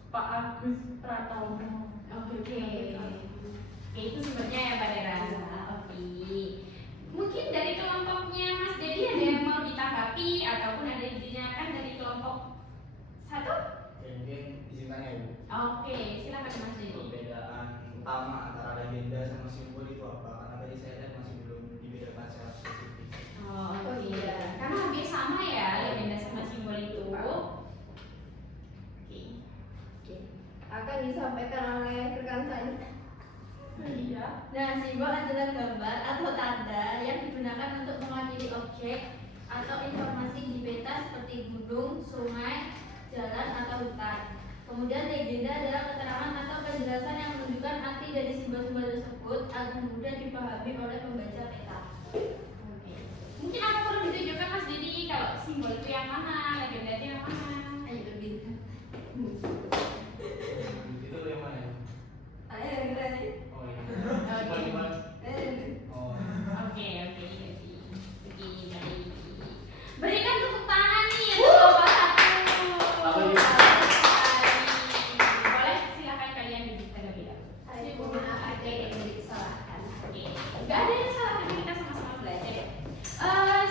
Pak Agus Pratomo. Oke. Oke, itu sumbernya ya Mbak Dela. Oke. Mungkin dari kelompoknya Mas Dedi ada yang mau ditanggapi ataupun ada yang ditanyakan dari kelompok satu? Ya, mungkin izinkannya Bu. Oke, silakan Mas Dedi. Perbedaan utama antara legenda sama simbol itu apa? Karena tadi saya lihat masih belum dibedakan secara spesifik. Oh iya, karena hampir sama ya legenda sama simbol itu. Oke. Akan disampaikan oleh rekan saya. Iya. Nah, simbol adalah gambar atau tanda yang digunakan untuk mewakili objek atau informasi di peta seperti gunung, sungai, jalan, atau hutan. Kemudian legenda adalah keterangan atau penjelasan yang menunjukkan arti dari simbol-simbol tersebut agar mudah dipahami oleh pembaca peta. Oke. Mungkin apa perlu ditunjukkan Mas Didi kalau simbol itu yang mana, legenda itu yang mana? Ayo lebih dekat. Itu yang mana ya? Ayo yang tadi. Oh iya. Simbol di mana? Oh. Oke, baik. Berikan tepuk tangan nih untuk kelompok satu. Apa ini? Boleh silakan kalian duduk terlebih dahulu. Saya mohon maaf ada yang disalahkan. Oke, nggak ada yang salah, kita sama-sama belajar ya.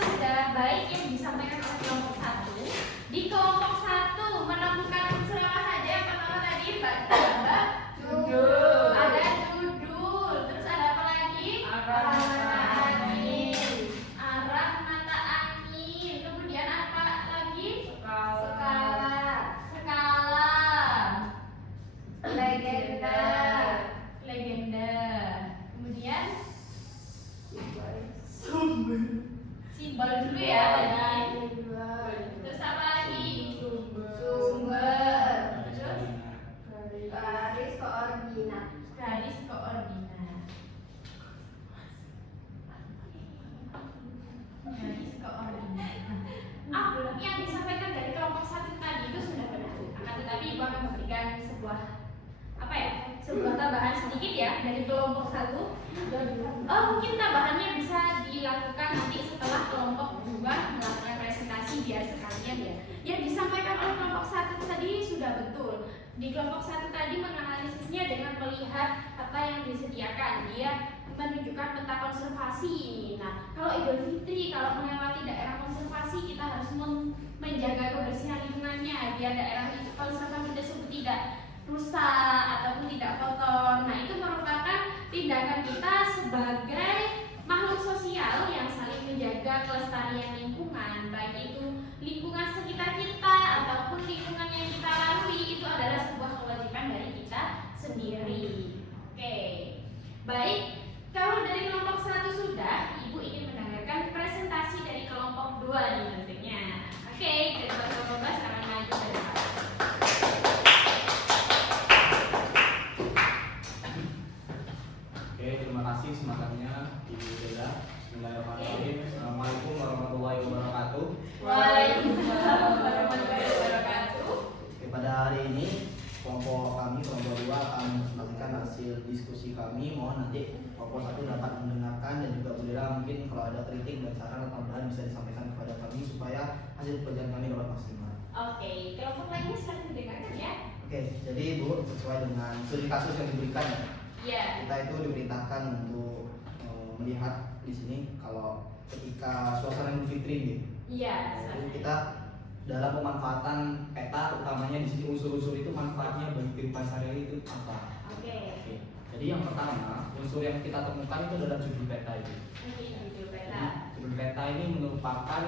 Sudah baik yang disampaikan oleh kelompok satu. Di kelompok satu menemukan unsur apa saja yang pertama tadi Mbak Daba? Judul. Ada judul, terus ada apa lagi? Arah mata angin. Arah mata angin. Kemudian apa lagi? Skala. Skala. Legenda. Legenda. Kemudian simbol dulu ya tadi. Terus apa lagi? Sumber. Terus Garis koordinat. garis koordinat. Garis koordinat. Yang disampaikan dari kelompok satu tadi itu sudah benar. Akan tetapi Ibu akan memberikan sebuah apa ya? Sebuah tambahan sedikit ya dari kelompok satu. Mungkin tambahannya bisa dilakukan nanti setelah kelompok 2 melakukan presentasi biar sekalian ya. Yang disampaikan oleh kelompok satu tadi sudah betul. Di kelompok satu tadi menganalisisnya dengan melihat apa yang disediakan. Dia menunjukkan peta konservasi ini. Nah, kalau Idul Fitri, kalau melewati daerah konservasi, kita harus menjaga kebersihan lingkungannya biar daerah itu konservasi tersebut tidak rusak ataupun tidak kotor. Nah, itu merupakan tindakan kita sebagai makhluk sosial yang saling menjaga kelestarian lingkungan, baik itu lingkungan sekitar kita ataupun lingkungan yang kita lalui. Itu adalah sebuah kewajiban dari kita sendiri. Oke, baik, kalau dari kelompok 1 sudah, Ibu ingin mendengarkan presentasi dari kelompok 2 nih tentunya. Oke, dari kelompok 2 sekarang maju ke depan. Oke, terima kasih semangatnya Ibu Dela. Bismillahirrahmanirrahim. Assalamualaikum warahmatullahi wabarakatuh. Waalaikumsalam warahmatullahi wabarakatuh. Oke, pada hari ini kelompok kami, kelompok 2 akan mempresentasikan hasil diskusi kami. Mohon nanti kelompok 1 dapat mendengarkan dan juga Bu Dela mungkin kalau ada kritik dan saran atau tambahan bisa disampaikan kepada kami supaya hasil pekerjaan kami dapat maksimal. Oke, kelompok lainnya silahkan didengarkan ya. Oke, jadi Bu, sesuai dengan studi kasus yang diberikan ya, Iya. kita itu diperintahkan untuk melihat di sini kalau ketika suasana Idul Fitri gitu. Iya. Jadi kita dalam pemanfaatan peta utamanya di sini unsur-unsur itu manfaatnya bagi kehidupan sehari-hari itu apa? Oke. Oke. Jadi yang pertama, unsur yang kita temukan itu adalah judul peta itu. Oke, judul peta. Jadi, judul peta ini merupakan,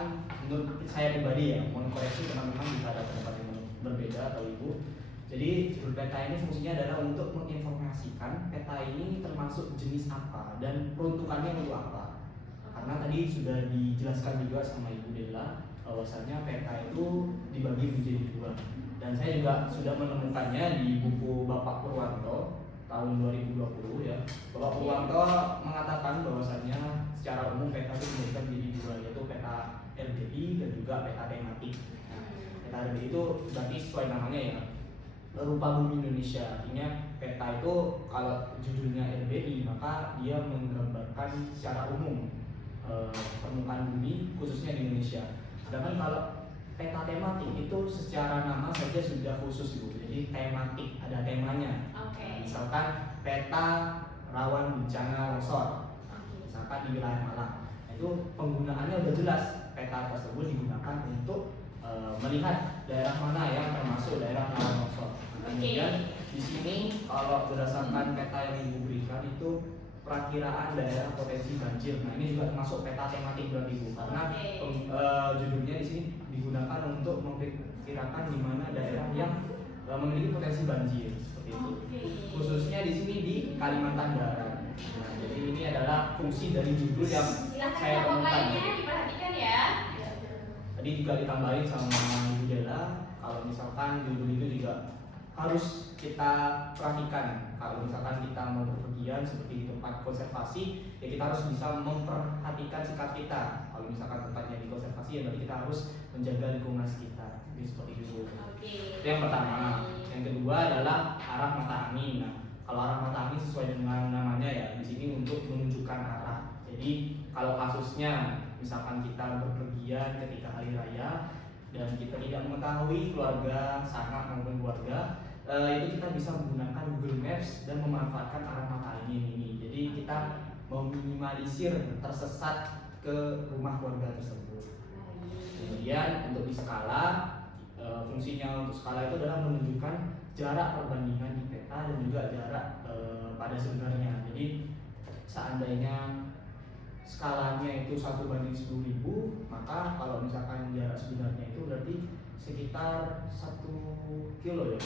menurut saya pribadi ya, mohon koreksi teman-teman bisa ada pendapat yang berbeda atau Ibu. Jadi judul peta ini fungsinya adalah untuk menginformasikan peta ini termasuk jenis apa dan peruntukannya untuk apa. Karena tadi sudah dijelaskan juga sama Ibu Dela bahwasanya peta itu dibagi menjadi 2. Dan saya juga sudah menemukannya di buku Bapak Purwanto tahun 2020 ya. Bapak Purwanto mengatakan bahwasanya secara umum peta itu dibagi menjadi 2, yaitu peta RDI dan juga peta tematik. Nah, peta RDI itu berarti sesuai namanya ya, rupa bumi Indonesia. Artinya peta itu kalau judulnya RBI maka dia menggambarkan secara umum permukaan bumi khususnya di Indonesia. Sedangkan kalau peta tematik itu secara nama saja sudah khusus Bu. Jadi tematik, ada temanya. Oke. Misalkan peta rawan bencana longsor. Oke. Misalkan di wilayah Malang. Itu penggunaannya udah jelas. Peta tersebut digunakan untuk melihat daerah mana yang termasuk daerah rawan longsor. Kemudian di sini kalau berdasarkan peta yang Ibu berikan itu perakiraan daerah potensi banjir. Nah, ini juga termasuk peta tematik berarti Bu, karena judulnya di sini digunakan untuk memperkirakan di mana daerah yang memiliki potensi banjir seperti itu. Khususnya di sini di Kalimantan Barat. Nah, jadi ini adalah fungsi dari judul yang Silahkan saya kelompok temukan. lainnya diperhatikan ya. Tadi juga ditambahin sama Ibu Dela, kalau misalkan judul itu juga harus kita perhatikan. Kalau misalkan kita mau berpergian seperti di tempat konservasi, ya kita harus bisa memperhatikan sikap kita. Kalau misalkan tempatnya di konservasi, ya berarti kita harus menjaga lingkungan sekitar. Jadi seperti itu. Oke. Itu yang pertama. Yang kedua adalah arah mata angin. Nah, kalau arah mata angin sesuai dengan namanya ya, di sini untuk menunjukkan arah. Jadi kalau kasusnya misalkan kita berpergian ketika hari raya dan kita tidak mengetahui keluarga, sanak maupun keluarga, itu kita bisa menggunakan Google Maps dan memanfaatkan arah mata angin ini. Jadi kita meminimalisir tersesat ke rumah keluarga tersebut. Kemudian untuk di skala, fungsinya untuk skala itu adalah menunjukkan jarak perbandingan di peta dan juga jarak pada sebenarnya. Jadi seandainya skalanya itu 1:10.000, maka kalau misalkan jarak sebenarnya itu berarti sekitar 1 kilo ya.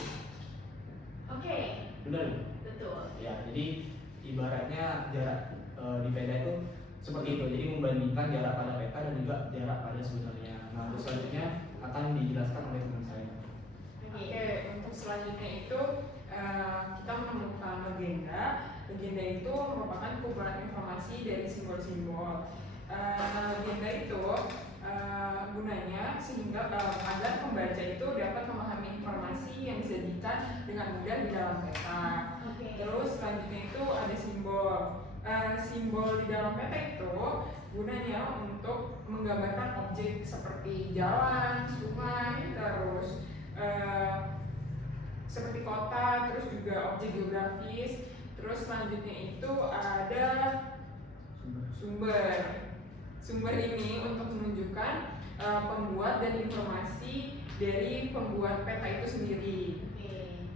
Oke. Benar? Betul. Ya, jadi ibaratnya jarak di peta itu seperti itu. Jadi membandingkan jarak pada peta dan juga jarak pada sebenarnya. Nah, untuk selanjutnya akan dijelaskan oleh teman saya. Oke, untuk selanjutnya itu kita menemukan legenda. Legenda itu merupakan kumpulan informasi dari simbol-simbol. Legenda itu gunanya sehingga agar pembaca itu dapat memahami informasi yang disajikan dengan mudah di dalam peta. Terus selanjutnya itu ada simbol. Simbol di dalam peta itu gunanya untuk menggambarkan objek seperti jalan, sungai, terus seperti kota, terus juga objek geografis. Terus selanjutnya itu ada Sumber ini untuk menunjukkan pembuat dan informasi dari pembuat peta itu sendiri.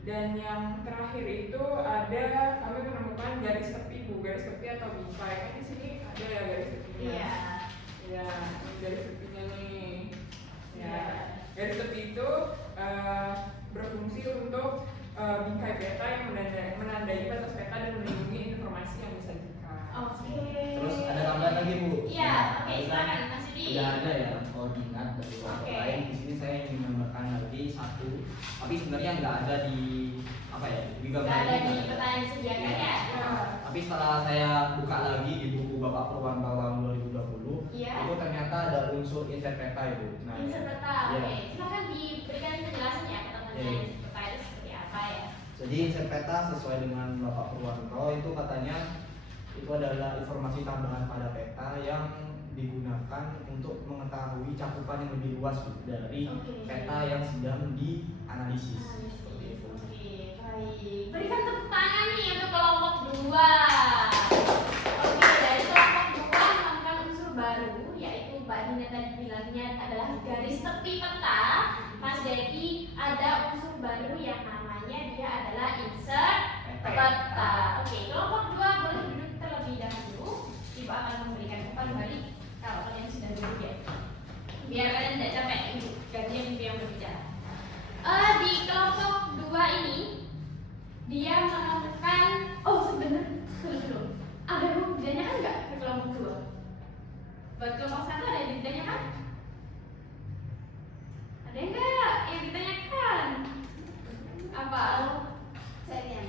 Dan yang terakhir itu ada kami menemukan garis tepi garis tepi atau bingkai. Kan di sini ada ya garis tepinya. Iya. Ya, ini garis tepinya nih. Ya, garis tepi itu berfungsi untuk bingkai peta yang menandai batas peta dan melindungi informasi yang disajikan. Oke. Terus ada tambahan lagi Bu. Iya, oke, Tadi kan silakan Mas Yudi. Udah ada ya koordinat dari kelompok Oke. lain. Di sini saya ingin menambahkan lagi satu, tapi sebenarnya nggak ada di apa ya di gambar Nggak ada ini, di nggak ada. peta yang disediakan ya? Tapi setelah saya buka lagi di buku Bapak Purwanto tahun 2020, Iya. itu ternyata ada unsur insert peta Ibu. Nah, Insert peta, Iya. oke. Silakan diberikan penjelasan ya ke teman-teman Iya. insert peta itu seperti apa ya? jadi insert peta sesuai dengan Bapak Purwanto itu katanya itu adalah informasi tambahan pada peta yang digunakan untuk mengetahui cakupan yang lebih luas Bu, dari Oke. peta yang sedang dianalisis. Analisis. Seperti itu. Oke, baik. Berikan tepuk tangan nih untuk kelompok 2. Oke, dari kelompok 2 menemukan unsur baru, yaitu Mbak Dina tadi bilangnya adalah garis tepi peta. Mas Dedi ada unsur baru yang namanya dia adalah insert peta. Oke, kelompok 2 boleh duduk terlebih dahulu. Ibu akan memberikan umpan balik kalau kalian sudah duduk ya. Biar kalian tidak capek, Ibu. Gantian Ibu yang berbicara. Di kelompok 2 ini dia menemukan sebenarnya dulu. Ada yang mau ditanyakan nggak ke kelompok 2? Buat kelompok 1 ada yang ditanyakan? Ada yang nggak yang ditanyakan? Apa?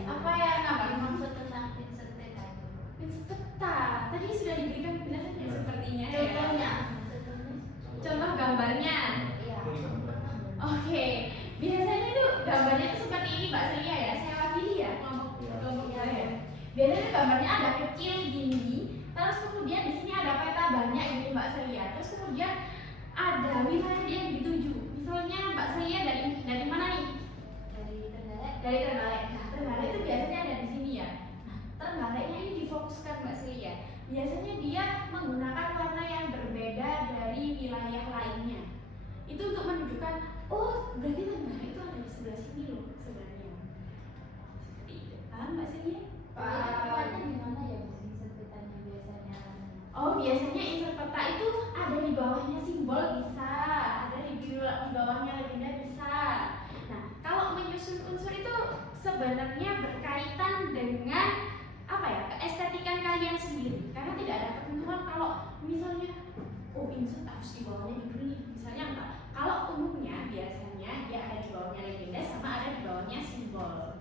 Apa ya namanya? Maksud tentang insert peta itu. Insert peta. Tadi sudah diberikan penjelasannya sepertinya. ya. Contohnya. Contoh gambarnya. Iya. Oke, biasanya itu gambarnya itu seperti ini Mbak Celia ya. Saya wakili ya kelompok Iya. kelompok saya. Ya. Biasanya gambarnya ada kecil gini, terus kemudian di sini ada peta banyak gini Mbak Celia. Terus kemudian ada wilayah yang dituju. Misalnya Mbak Celia dari mana nih? Dari Trenggalek. Dari Trenggalek. Nah, Trenggalek itu biasanya ada di sini ya. Nah, Trenggaleknya ini difokuskan Mbak Celia. Biasanya dia menggunakan warna yang berbeda dari wilayah lainnya. Itu untuk menunjukkan, berarti Trenggalek itu ada di sebelah sini loh sebenarnya. Seperti itu. Paham Mbak Celia? Cakupannya gimana ya Bu insert petanya biasanya? Biasanya insert peta itu ada di bawahnya simbol bisa, ada di bawahnya legenda bisa. Nah, kalau menyusun unsur itu sebenarnya berkaitan dengan apa ya, keestetikan kalian sendiri. Karena tidak ada ketentuan kalau misalnya insert harus di bawahnya judul nih. Misalnya enggak. Kalau umumnya biasanya dia ada di bawahnya legenda sama ada di bawahnya simbol.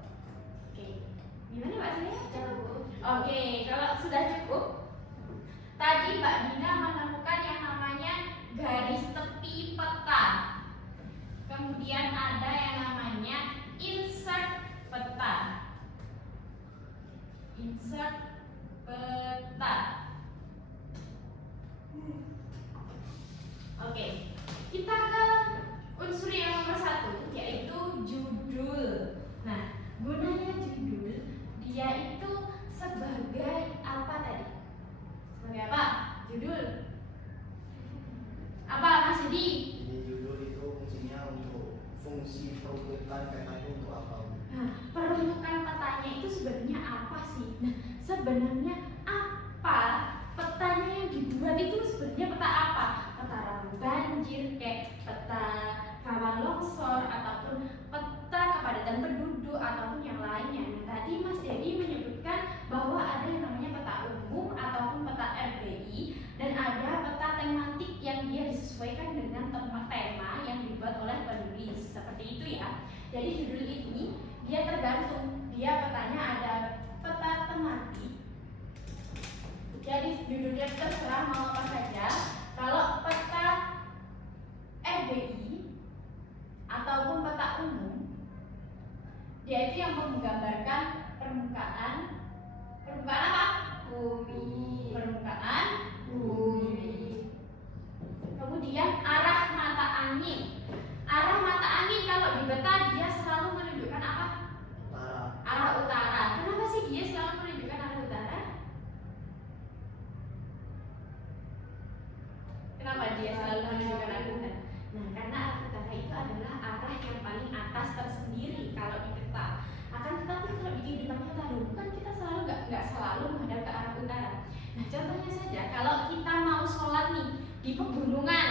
Oke. Gimana Mbak Celia? Cukup. Oke, kalau sudah cukup. Tadi Mbak Dina menemukan yang namanya garis tepi peta. Kemudian ada yang namanya insert peta. Insert peta. Oke, kita ke unsur yang nomor 1, yaitu judul. Nah, gunanya judul, dia itu sebagai apa tadi? Sebagai apa? Judul. Apa Mas Yudi? Jadi judul itu fungsinya untuk fungsi peruntukan peta itu untuk apa Bu? Nah, peruntukan petanya itu sebenarnya apa sih? Nah, sebenarnya apa petanya yang dibuat itu sebenarnya peta apa? Peta rawan banjir, kayak peta rawan longsor, ataupun peta kepadatan penduduk, ataupun yang lainnya. Nah, tadi Mas Dedi menyebutkan bahwa ada yang namanya peta umum ataupun peta RBI, dan ada peta tematik yang dia disesuaikan dengan tema yang dibuat oleh penulis. Seperti itu ya. Jadi judul ini dia tergantung, dia petanya ada peta tematik. Jadi judulnya terserah mau apa saja. Kalau peta RBI ataupun peta umum, dia itu yang menggambarkan permukaan apa? Bumi. Permukaan bumi. Kemudian arah mata angin. Arah mata angin kalau di peta dia selalu menunjukkan apa? Utara. Arah utara. Kenapa sih dia selalu menunjukkan arah utara? Kenapa dia selalu menunjukkan arah utara? Nah, karena arah utara itu adalah arah yang paling atas tersendiri kalau di peta. Akan tetapi kalau di kehidupan nyata bukan kita selalu nggak selalu menghadap ke arah utara. Nah, contohnya saja kalau kita mau sholat nih di pegunungan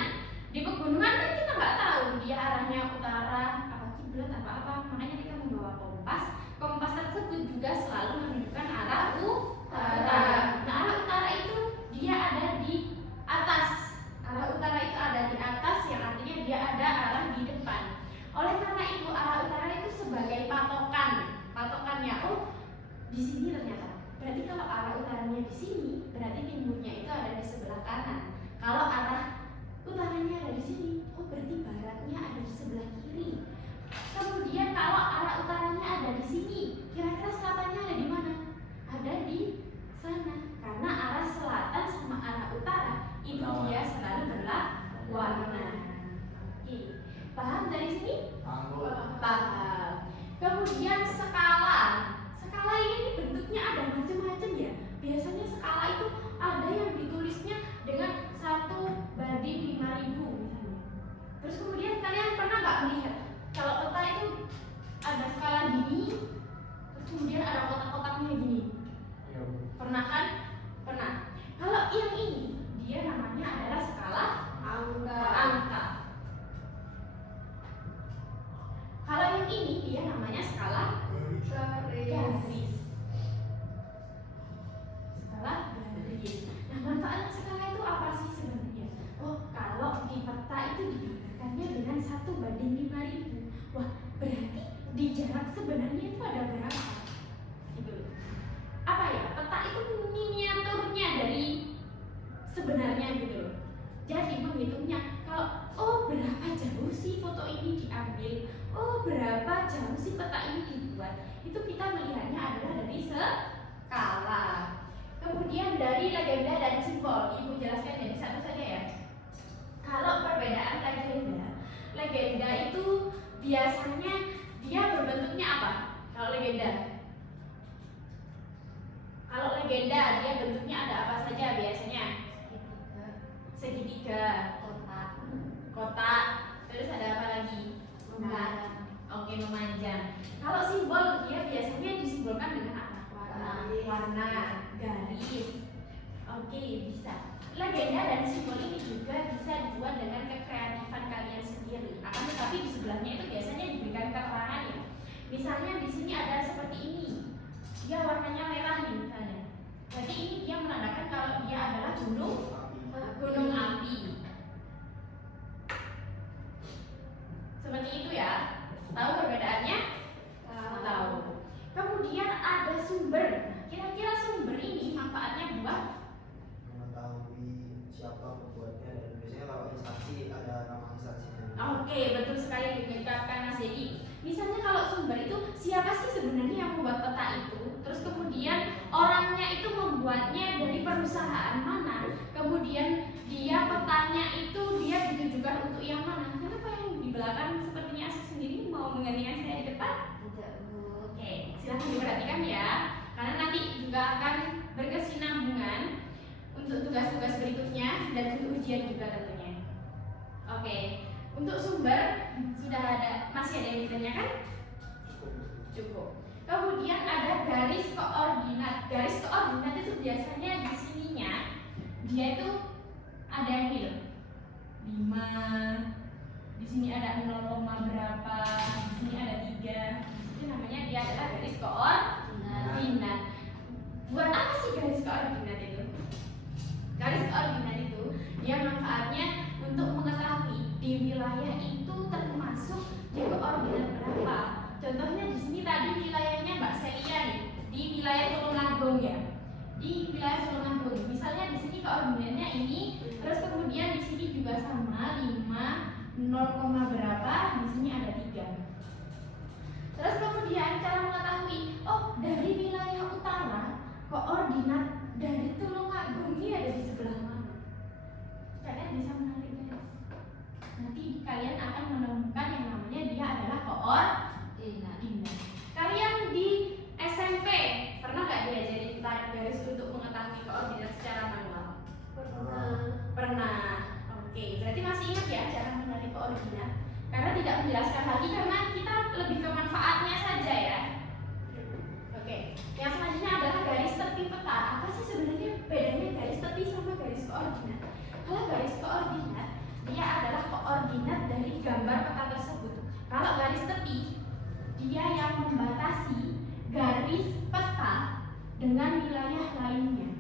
kan kita nggak tahu dia arahnya utara, apa kiblat, apa makanya kita membawa kompas tersebut juga selalu menunjukkan arah utara. Nah, arah utara itu dia ada di atas. Arah utara itu ada di atas yang artinya dia ada arah di depan. Oleh karena itu arah utara itu sebagai patokannya. Oh, di sini ternyata. Berarti kalau arah utaranya di sini, berarti timurnya itu ada di sebelah kanan. Kalau arah utaranya ada di sini, oh berarti baratnya ada di sebelah kiri. Kemudian kalau arah utaranya ada di sini, kira-kira selatannya ada di mana? Ada di sana. Karena arah selatan sama arah utara itu dia selalu berlawanan. Oke, paham dari sini? Paham. Kemudian skala ini bentuknya ada macam-macam ya. Biasanya skala itu ada yang ditulisnya dengan 1:5000 misalnya. Terus kemudian kalian pernah nggak melihat kalau peta itu ada skala gini, terus kemudian ada kotak-kotaknya gini? Pernah kan? Pernah. Kalau yang ini dia namanya adalah skala angka. Kalau yang ini dia namanya skala garis. Skala garis. Nah, manfaat skala itu apa sih sebenarnya? Oh, kalau di peta itu digambarkannya dengan 1:5000. Wah, berarti di jarak sebenarnya itu ada berapa? Gitu. Apa ya? Peta itu miniaturnya dari sebenarnya gitu loh. Jadi menghitungnya kalau berapa jauh sih foto ini diambil, berapa jauh sih peta ini dibuat, itu kita melihatnya adalah dari skala. Kemudian dari legenda dan simbol, Ibu jelaskan jadi satu saja ya. Kalau perbedaan legenda itu biasanya dia berbentuknya apa? Kalau legenda dia bentuknya ada apa saja biasanya? Segitiga, kotak, terus ada apa lagi? Oke, memanjang. Kalau simbol dia biasanya disimbolkan dengan apa? Warna, garis. Oke, bisa. Legenda dan simbol ini juga bisa dibuat dengan kekreatifan kalian sendiri. Akan tetapi di sebelahnya itu biasanya diberikan keterangan ya. Misalnya di sini ada seperti ini. Dia warnanya merah nih misalnya. Jadi ini dia menandakan kalau dia adalah gunung api. Seperti itu ya. Tahu perbedaannya? Tahu. Kemudian ada sumber. Kira-kira sumber ini manfaatnya buat mengetahui siapa pembuatnya dan biasanya kalau instansi ada nama instansinya. Oke, betul sekali dikatakan Mas Dedi. Misalnya kalau sumber itu siapa sih sebenarnya yang membuat peta itu? Terus kemudian orangnya itu membuatnya dari perusahaan mana? Kemudian dia petanya itu dia ditujukan untuk yang mana? Kenapa yang di belakang sepertinya Asik sendiri mau menggantikan saya di depan? Oke, silahkan diperhatikan ya. Karena nanti juga akan berkesinambungan untuk tugas-tugas berikutnya dan untuk ujian juga tentunya. Oke, untuk sumber sudah ada, masih ada yang ditanyakan? Cukup. Kemudian ada garis koordinat. Garis koordinat itu biasanya di sininya dia itu ada nil 5, di sini ada 0, berapa, di sini ada 3. Itu namanya dia adalah garis koordinat. Buat apa sih garis koordinat itu? Garis koordinat itu dia manfaatnya untuk mengetahui di wilayah itu termasuk di koordinat berapa. Contohnya di sini tadi wilayahnya Mbak Celia nih, di wilayah Tulungagung ya. Di wilayah Tulungagung. Misalnya di sini koordinatnya ini, terus kemudian di sini juga sama 5, 0, berapa, di sini ada 3. Terus kemudian cara mengetahui, dari wilayah utara koordinat dari Tulungagung ini ada di sebelah mana? Kalian bisa menarik garis. Nanti kalian akan menemukan yang namanya dia adalah koordinat. Kalian di SMP pernah nggak diajarin tarik garis untuk mengetahui koordinat secara manual? Pernah. koordinat karena tidak menjelaskan lagi karena kita lebih ke manfaatnya saja ya. Oke, yang selanjutnya adalah garis tepi peta. Apa sih sebenarnya bedanya garis tepi sama garis koordinat? Kalau garis koordinat, dia adalah koordinat dari gambar peta tersebut. Kalau garis tepi, dia yang membatasi garis peta dengan wilayah lainnya.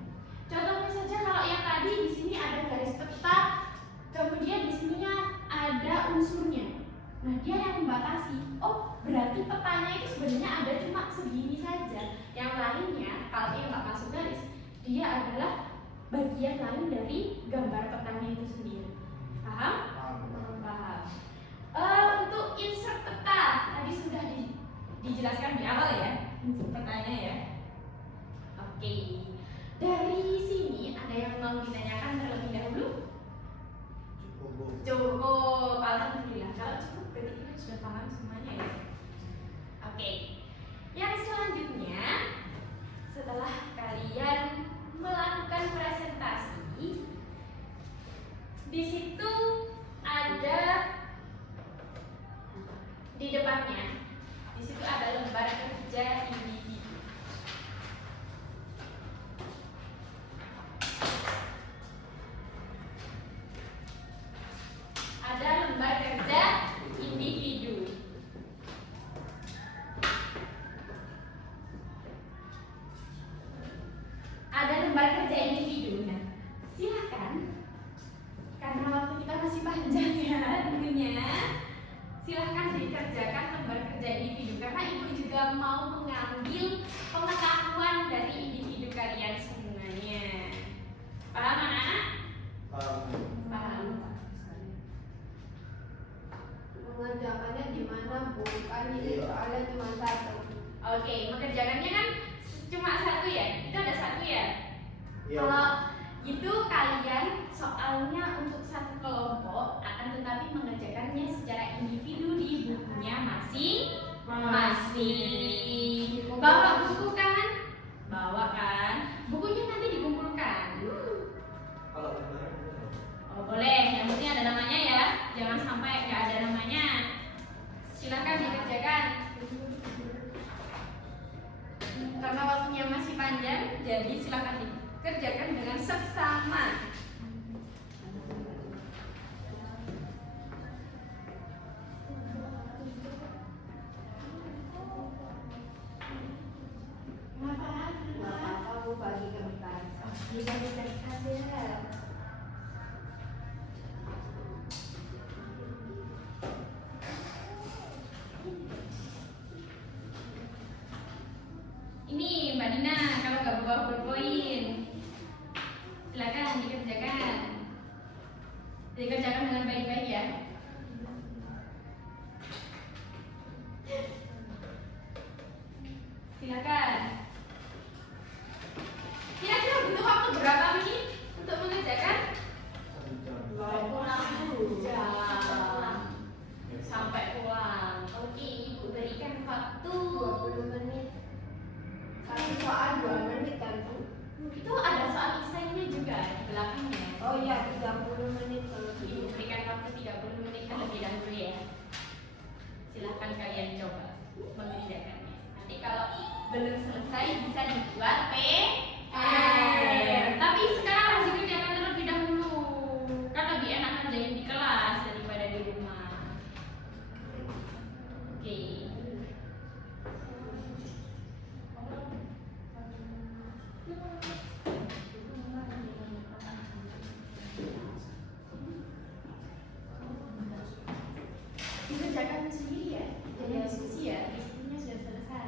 Contohnya saja kalau yang tadi di sini ada garis peta, kemudian di sininya ada unsurnya. Nah, dia yang membatasi. Oh, berarti petanya itu sebenarnya ada cuma segini saja. Yang lainnya, kalau yang nggak masuk garis, dia adalah bagian lain dari gambar petanya itu sendiri. Paham? Paham. Untuk insert peta tadi sudah dijelaskan di awal ya, insert petanya ya. Oke. Dari sini ada yang mau ditanyakan terlebih dahulu? Cukup, alhamdulillah. Kalau cukup berarti kita sudah paham semuanya ya. Oke. Yang selanjutnya, setelah kalian melakukan presentasi, di situ ada di depannya, di situ ada lembar kerja individu. Ada lembar kerja individu. Ada lembar kerja individu. Nah, silakan, karena waktu kita masih panjang ya tentunya, silakan dikerjakan lembar kerja individu karena ibu juga mau mengambil pengetahuan dari individu kalian semuanya. Paham anak-anak? Paham. Mengerjakannya di mana Bu? Kan ini soalnya cuma satu. Oke, mengerjakannya kan cuma satu ya? Itu ada satu ya? Iya. Kalau itu kalian soalnya untuk satu kelompok akan tetapi mengerjakannya secara individu di bukunya masing-masing. Bawa buku kan? Bawa kan? Bukunya nanti dikumpulkan. Kalau kemarin Oh boleh, yang penting ada namanya ya. Jangan sampai nggak ada namanya. Silakan dikerjakan. Karena waktunya masih panjang, jadi silakan dikerjakan dengan seksama. Nggak apa-apa Bu, bagi kertas. Bisa dikerjakan ya. Ini Mbak Dina, kalau nggak bawa ballpoint, silakan dikerjakan. Dikerjakan dengan baik-baik ya. Silakan. Kira-kira butuh waktu berapa menit untuk mengerjakan? 20 jam sampai pulang. Oke, ibu berikan waktu 20 menit. Satu soal 2 menit kan Bu? Itu ada soal esainya juga di belakangnya. Oh iya, 30 menit kalau Ibu gitu. berikan waktu 30 menit terlebih dahulu ya. Silahkan kalian coba mengerjakannya. Nanti kalau belum selesai bisa dibuat PR. Tapi sekarang dikerjakan terlebih dahulu. Kan lebih enak kerjain di kelas daripada di rumah. Oke. Dikerjakan sendiri ya, jadi diskusi ya, diskusinya sudah selesai.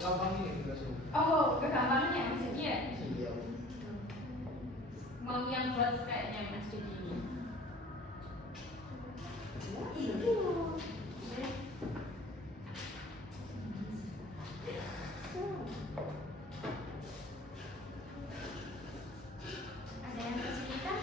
gampang ini juga suruh. Oh, kegampangannya Mas Jadi ya? Iya. Mau yang buat kayaknya Mas Jadi ini. Ada yang kesulitan?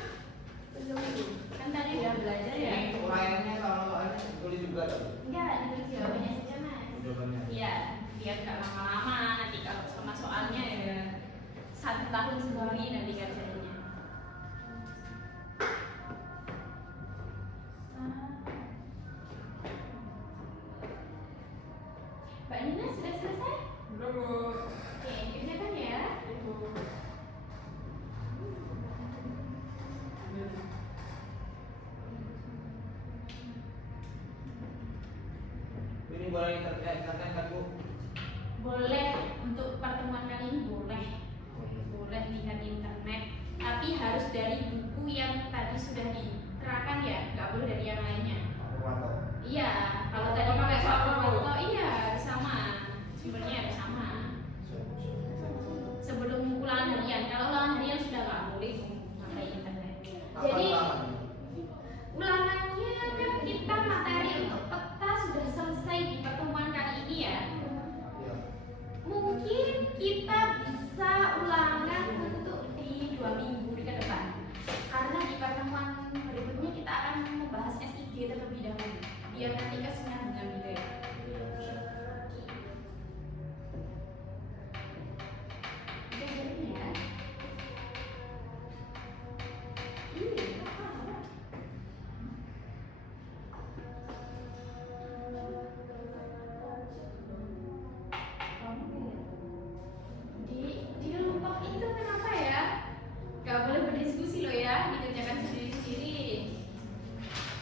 tahun sendiri nanti kerjanya. Mbak Nina sudah selesai? Belum, Bu. Oke, dikerjakan ya. Ibu. Ini boleh internet kan Bu? Boleh, untuk pertemuan kali ini boleh. Boleh lihat internet, tapi harus dari buku yang tadi sudah diterangkan ya, nggak boleh dari yang lainnya. Iya, kalau tadi pakai Pak Purwanto, iya harus sama, sumbernya harus sama. Sebelum ulangan harian, kalau ulangan harian sudah nggak boleh pakai internet. Jadi ulangannya kan kita materi untuk peta sudah selesai di pertemuan kali ini ya. Mungkin kita bisa ulangan untuk di 2 minggu ke depan, karena di pertemuan berikutnya kita akan membahas SIG terlebih dahulu, biar nanti kesinambungan gitu ya. Dengerin ya. Di kelompok itu kenapa ya? Gak boleh berdiskusi loh ya, dikerjakan sendiri-sendiri.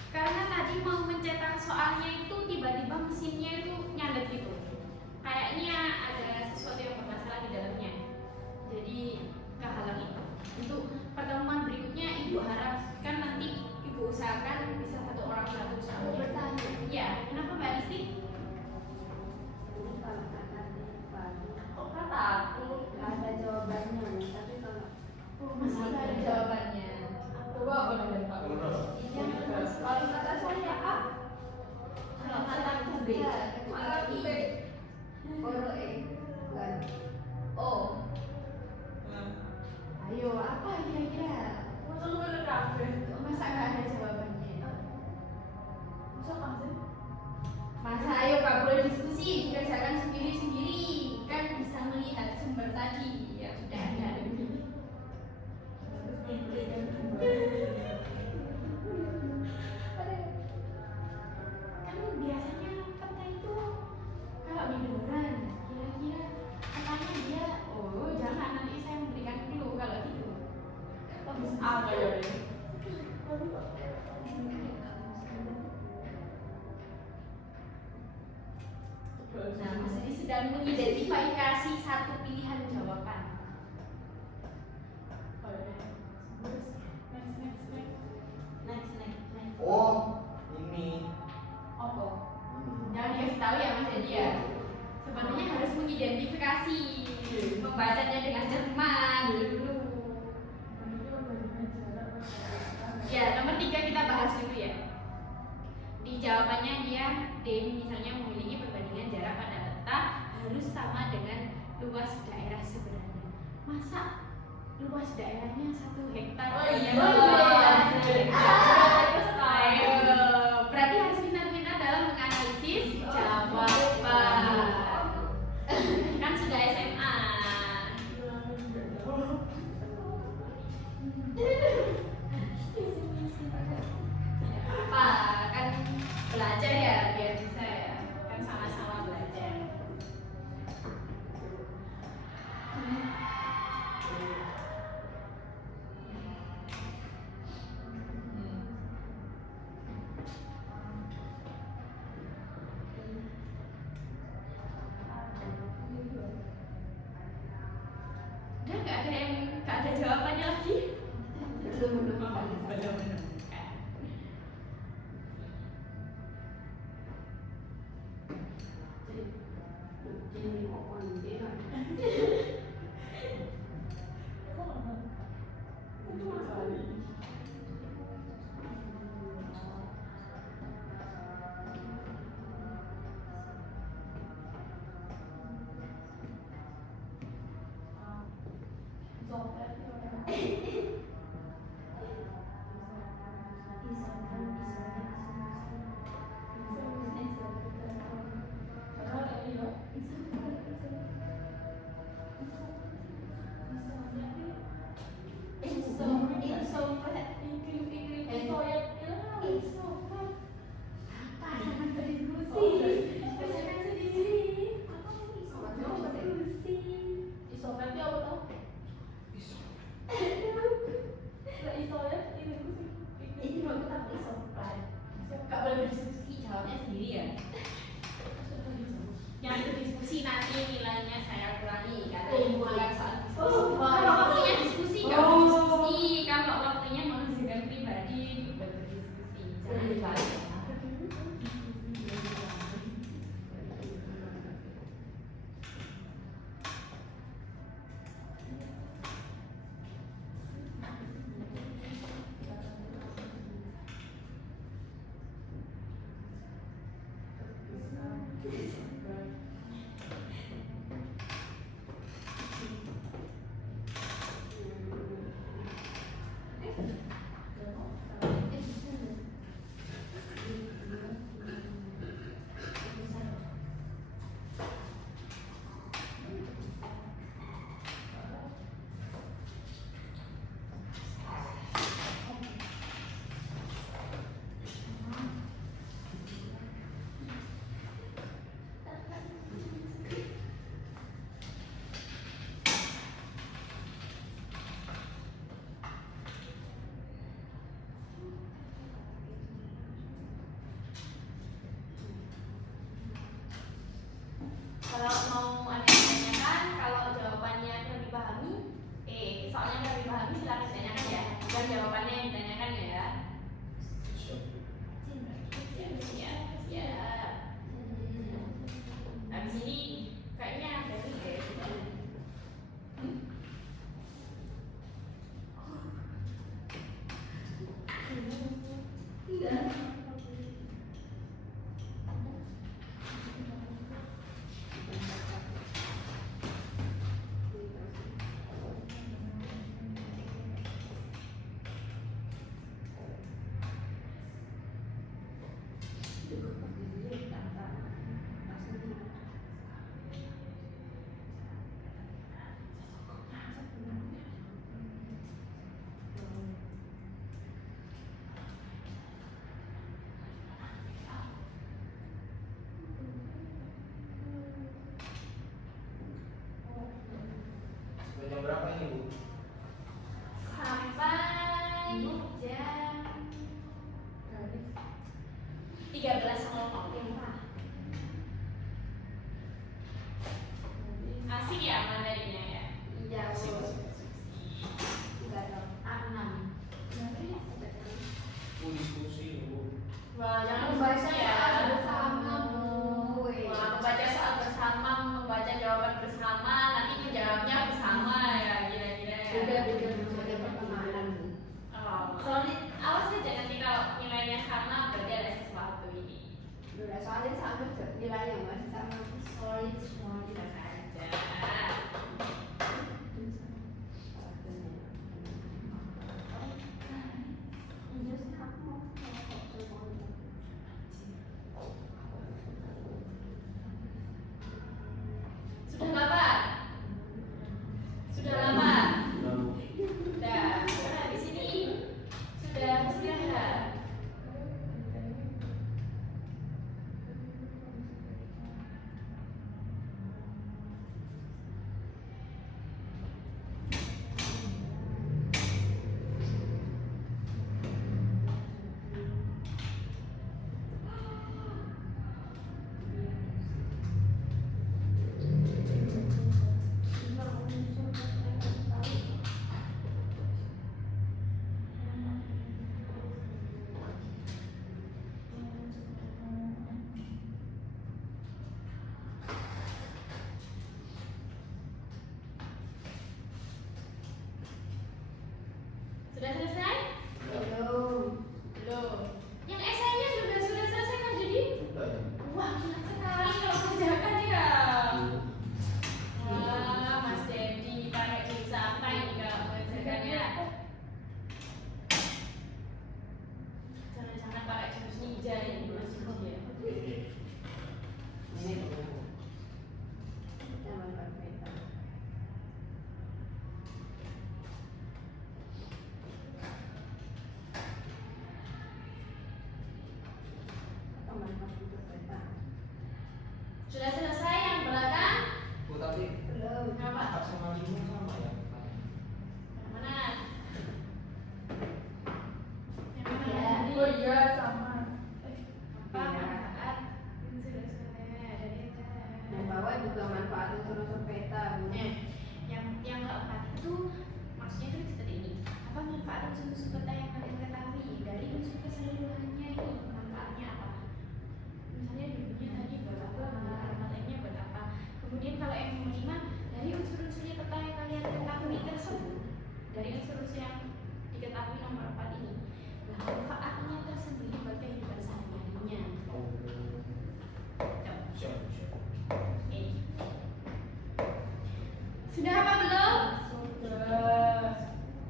Karena tadi mau mencetak soalnya itu tiba-tiba mesinnya itu nyandet gitu. Kayaknya ada sesuatu yang bermasalah di dalamnya. Jadi kehalang itu. Untuk pertemuan berikutnya ibu harapkan nanti ibu usahakan bisa 1 orang 1 soalnya. Bertanya. Ya, kenapa Mbak Listi? Kalau katanya Pak, Kok kata aku? nggak ada jawabannya, tapi kalau Masih nggak ada jawabannya. Coba apa nih, Pak? kalau kata saya A, Kalau kata aku B. Malah B. huruf E, bukan. Oh, Nah, ayo apa kira-kira? masa lu ada kafe? Masa nggak ada jawabannya? Masa kafe? Masa ayo nggak boleh diskusi, dikerjakan sendiri-sendiri. Kan bisa melihat sumber tadi yang sudah ada. Kan biasanya peta itu kalau liburan, kira-kira katanya dia, oh jangan nanti saya memberikan dulu kalau gitu. Apa ya ini? Nah, Mas ini sedang mengidentifikasi satu pilihan jawaban. Next. Oh, ini. Apa? Jangan dikasih tahu ya Mas Edi ya. Sebenarnya harus mengidentifikasi, membacanya dengan cermat dulu. Ya, nomor 3 kita bahas dulu ya. Di jawabannya dia D misalnya memiliki perbandingan jarak pada peta harus sama dengan luas daerah sebenarnya. Masa luas daerahnya 1 hektar? Oh iya. Ayo, berarti harus pintar-pintar dalam menganalisis jawaban. Kan sudah SMA. Apa kan belajar ya biar bisa ya, kan sama-sama belajar. Udah nggak ada jawabannya lagi. Belum menemukan. Belum menemukan. Jadi mau konten. Sampai jam berapa ini, Bu? Sampai jam 13.00. Asik ya Mandarinya ya? Iya, Asik, Bu. asik, asik. Enggak dong. A6. Bu diskusi, Bu. Wah, jangan Membaca diskusi ya. soal bersama, Bu. Wah, membaca soal bersama, membaca jawaban bersama, nanti menjawabnya bersama ya, kira-kira ya. Udah ada pertemanan. Oh, Solid. awas aja nanti kalau nilainya sama berarti ada sesuatu ini. Udah soalnya sama nilainya masih sama. Solid semua. Bisa saja. Sudah lapar? Sudah lapar? Sudah. Sudah habis ini? Sudah istirahat? Sudah selesai? Belum. Belum. Yang esainya sudah selesai kan jadi? Sudah ya. Wah, gila sekali kalau kerjakan ya. Wah, Mas Dedi pakai jus sampai nih kalau mengerjakannya. Jangan-jangan pakai jus ninja ini Mas Dedi ya. Ini Bu. Jangan berbeda. Teman komputer peta. Sudah selesai yang belakang? Bu, tapi Belum. Kenapa? 4 sama 5 sama ya? Yang mana? Yang mana? Ya. Tadi? Oh iya sama. Apa manfaat unsur dari Yang bawah juga manfaat unsur-unsur peta, Bu. yang keempat itu maksudnya itu seperti ini. Apa manfaat unsur-unsur peta yang kalian ketahui dari unsur keseluruhannya ini? Manfaatnya apa? Misalnya dulunya tadi buat apa, matanya buat apa. Kemudian kalau yang kelima, dari unsur-unsurnya peta yang kalian ketahui tersebut, dari unsur-unsur yang diketahui nomor 4 ini, nah manfaatnya tersendiri buat kehidupan sehari-harinya. Oh. Tuh. Siap, siap. Oke. Sudah apa belum?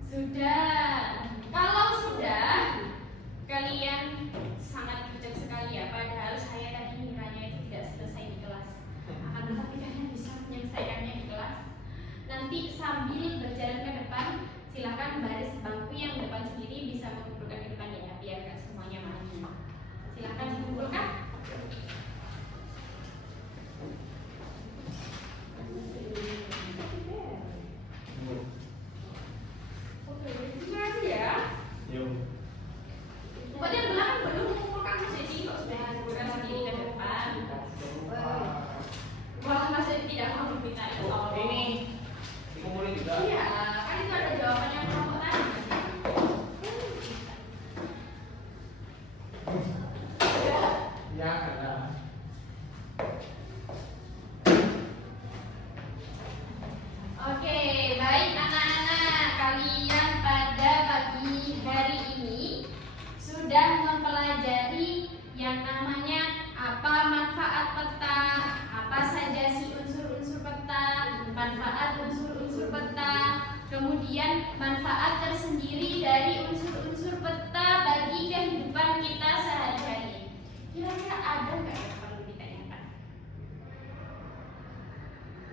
Sudah. Kalau sudah, kalian sangat bijak sekali ya. Padahal saya tadi ngiranya itu tidak selesai di kelas. Akan tetapi kalian bisa menyelesaikannya di kelas. Nanti sambil berjalan ke depan, silakan baris bangku yang depan sendiri bisa mengumpulkan ke depan ya, biar nggak semuanya maju. Silakan dikumpulkan. Bu. Oke, terima kasih ya. Yuk. Buat yang belakang belum mengumpulkan Mas Dedi, kok sudah dikumpulkan sendiri ke depan. Wah, Mas Dedi tidak mau meminta itu. Bu, ini dikumpulin juga. Iya, kan itu ada jawabannya kelompok tadi. Ya, ada. Oke, baik anak-anak, kalian pada pagi hari ini sudah mempelajari yang namanya apa manfaat peta, apa saja si unsur-unsur peta, manfaat unsur-unsur peta, kemudian manfaat tersendiri dari unsur-unsur peta bagi kehidupan kita sehari-hari. Kira-kira ada nggak yang perlu ditanyakan?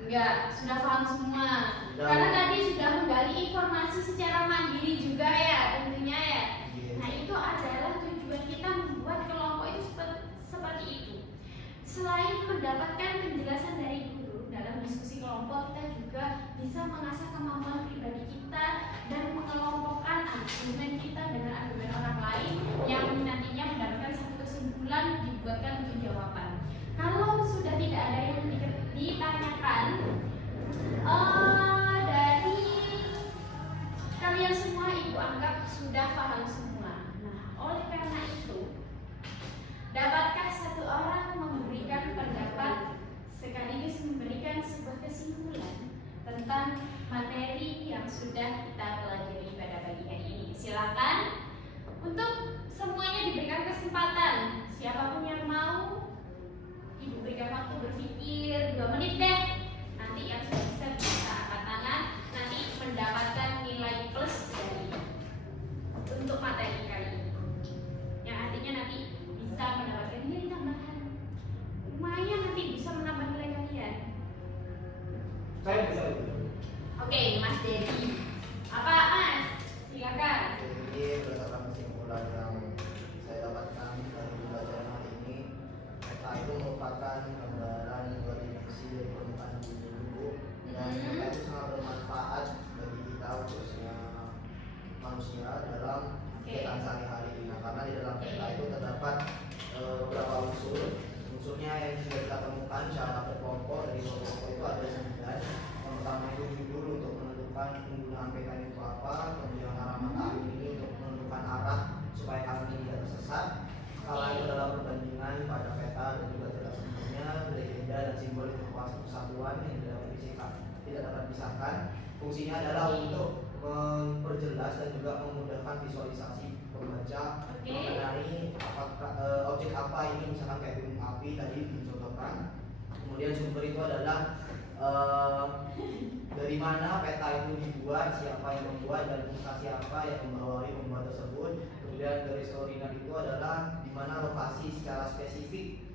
Enggak, sudah paham semua. Sudah. Karena tadi sudah menggali informasi secara mandiri juga ya, tentunya ya. Iya. Nah, itu adalah tujuan kita membuat kelompok itu seperti itu. Selain mendapatkan penjelasan dari guru dalam diskusi kelompok, kita juga bisa mengasah kemampuan pribadi kita dan mengelompokkan argumen kita dengan argumen orang lain yang nantinya mendapatkan satu kesimpulan dibuatkan untuk jawaban. Kalau sudah tidak ada yang ditanyakan dari kalian semua, ibu anggap sudah paham semua. Nah, oleh karena itu, dapatkah satu orang memberikan pendapat sekaligus memberikan sebuah kesimpulan tentang materi yang sudah kita pelajari pada pagi hari ini? Silakan. Untuk semuanya diberikan kesempatan. Siapapun yang mau, ibu berikan waktu berpikir 2 menit deh. Nanti yang sudah bisa angkat tangan, nanti mendapatkan nilai plus dari untuk materi kali ini. Yang artinya nanti bisa mendapatkan nilai tambahan. Lumayan nanti bisa menambah nilai kalian. Saya bisa itu. Oke, Mas Dedi. Apa Mas? Silakan. Jadi berdasarkan kesimpulan yang saya dapatkan dari pembelajaran hari ini, peta itu merupakan gambaran dua dimensi dari permukaan bumi dulu, dan peta itu sangat bermanfaat bagi kita khususnya manusia dalam kegiatan sehari-hari. Nah, karena di dalam peta itu terdapat beberapa unsurnya yang sudah kita temukan secara berkelompok. Dari kelompok itu ada 9. Yang pertama itu judul untuk menentukan penggunaan peta itu apa, kemudian arah mata angin ini untuk menentukan arah supaya kami tidak tersesat. Skala itu adalah perbandingan pada peta dan juga tidak sempurna, legenda dan simbol itu merupakan kesatuan yang tidak dapat dipisahkan. Fungsinya adalah untuk memperjelas dan juga memudahkan visualisasi pembaca mengenai objek apa ini, misalkan kayak gunung api tadi dicontohkan. Kemudian sumber itu adalah dari mana peta itu dibuat, siapa yang membuat, dan lokasi apa yang membawahi pembuat tersebut. Kemudian garis koordinat itu adalah di mana lokasi secara spesifik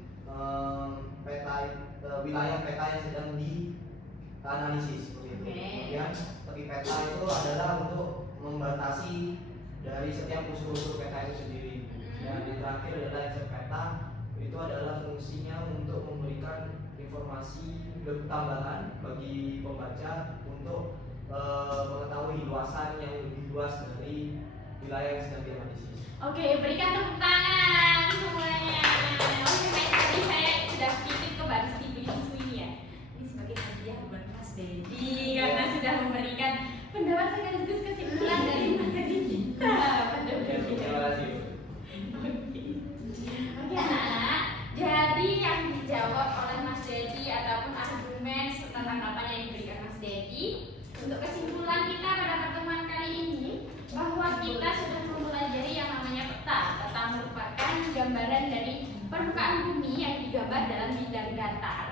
wilayah peta yang sedang dianalisis. Kemudian tepi peta itu adalah untuk membatasi dari setiap unsur-unsur peta itu sendiri. Dan yang terakhir adalah insert peta, itu adalah fungsinya untuk memberikan informasi tambahan bagi pembaca untuk mengetahui luasan yang lebih luas dari wilayah yang sedang dianalisis. Oke, berikan tepuk tangan semuanya. Oke, baik, tadi saya sudah titip ke Mbak Rizky beli susu ini ya. Ini sebagai hadiah buat Mas Dedi karena sudah memberikan pendapat sekaligus kesimpulan dari materi kita pada Terima video. kasih. Oke anak-anak, jadi yang dijawab oleh Mas Dedi ataupun argumen serta tanggapan yang diberikan Mas Dedi, untuk kesimpulan kita pada pertemuan kali ini bahwa kita sudah mempelajari yang namanya peta. Peta merupakan gambaran dari permukaan bumi yang digambar dalam bidang datar.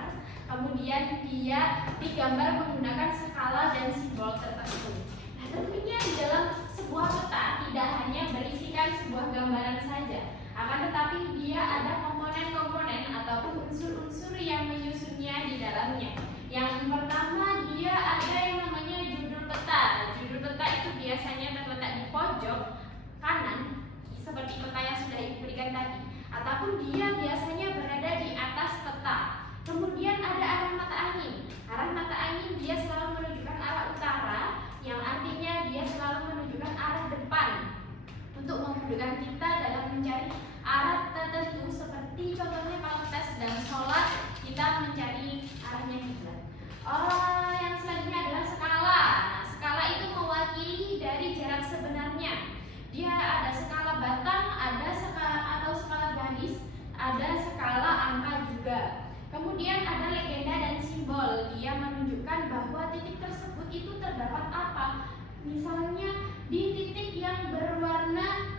Kemudian dia digambar menggunakan skala dan simbol tertentu. Nah, tentunya di dalam sebuah peta tidak hanya berisikan sebuah gambaran saja, akan tetapi dia ada komponen-komponen ataupun unsur-unsur yang menyusunnya di dalamnya. Yang pertama, dia ada yang namanya judul peta. Judul peta itu biasanya terletak di pojok kanan seperti peta yang sudah Ibu berikan tadi, ataupun dia biasanya berada di atas peta. Kemudian ada arah mata angin. Arah mata angin dia selalu menunjukkan arah utara, yang artinya dia selalu menunjukkan arah depan untuk memudahkan kita dalam mencari arah tertentu. Seperti contohnya kalau kita sedang sholat, kita mencari arahnya kiblat. Yang selanjutnya adalah skala. Nah, skala itu mewakili dari jarak sebenarnya. Dia ada skala batang, ada skala atau skala garis, ada skala angka juga. Kemudian ada legenda dan simbol. Dia menunjukkan bahwa titik tersebut itu terdapat apa. Misalnya di titik yang berwarna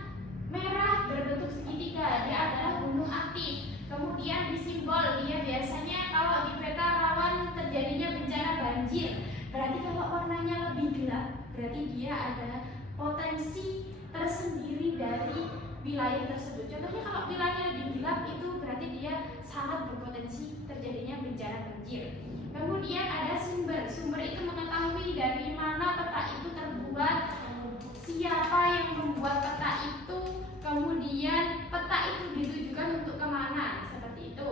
merah berbentuk segitiga, dia adalah gunung aktif. Kemudian di simbol, dia biasanya kalau di peta rawan terjadinya bencana banjir. Berarti kalau warnanya lebih gelap, berarti dia ada potensi tersendiri dari wilayah tersebut. Contohnya kalau wilayah lebih gelap itu berarti dia sangat berpotensi terjadinya bencana banjir. Kemudian ada sumber. Sumber itu mengetahui dari mana peta itu terbuat, siapa yang membuat peta itu, kemudian peta itu ditujukan untuk kemana, seperti itu.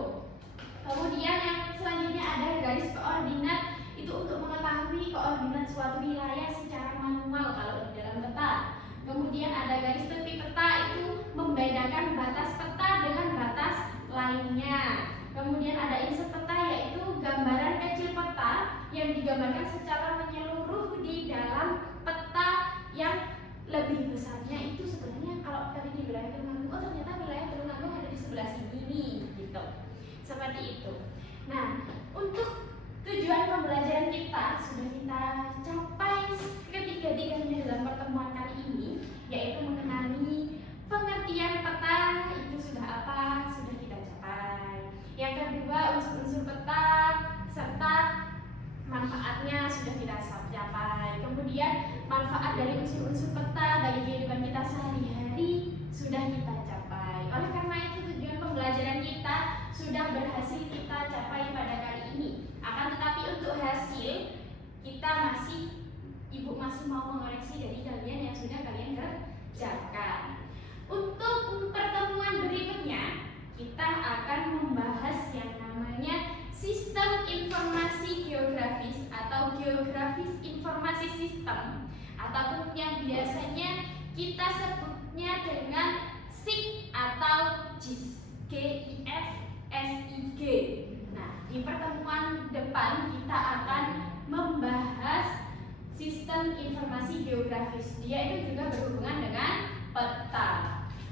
Kemudian yang selanjutnya ada garis koordinat, itu untuk mengetahui koordinat suatu wilayah secara manual kalau di dalam peta. Kemudian ada garis tepi peta, itu membedakan batas peta dengan batas lainnya. Kemudian ada insert peta, yaitu gambaran kecil peta yang digambarkan secara menyeluruh di dalam peta yang lebih besarnya. Itu sebenarnya kalau tadi di wilayah Tulungagung, oh ternyata wilayah Tulungagung ada di sebelah sini nih, gitu. Seperti itu. Nah, untuk tujuan pembelajaran kita sudah kita capai ketiga-tiganya dalam pertemuan kali ini, yaitu mengenali pengertian peta itu sudah apa, sudah kita capai. Yang kedua, unsur-unsur peta serta manfaatnya sudah kita capai. Kemudian manfaat dari unsur-unsur peta bagi kehidupan kita sehari-hari sudah kita capai. Oleh karena itu tujuan pembelajaran kita sudah berhasil kita capai pada kali ini. Akan tetapi untuk hasil kita Ibu masih mau mengoreksi dari kalian yang sudah kalian kerjakan. Untuk pertemuan berikutnya kita akan membahas yang namanya sistem informasi geografis atau geografis informasi sistem, ataupun yang biasanya kita sebutnya dengan SIG atau GIS, GIS-SIG. Nah, di pertemuan depan kita akan membahas sistem informasi geografis. Dia itu juga berhubungan dengan peta.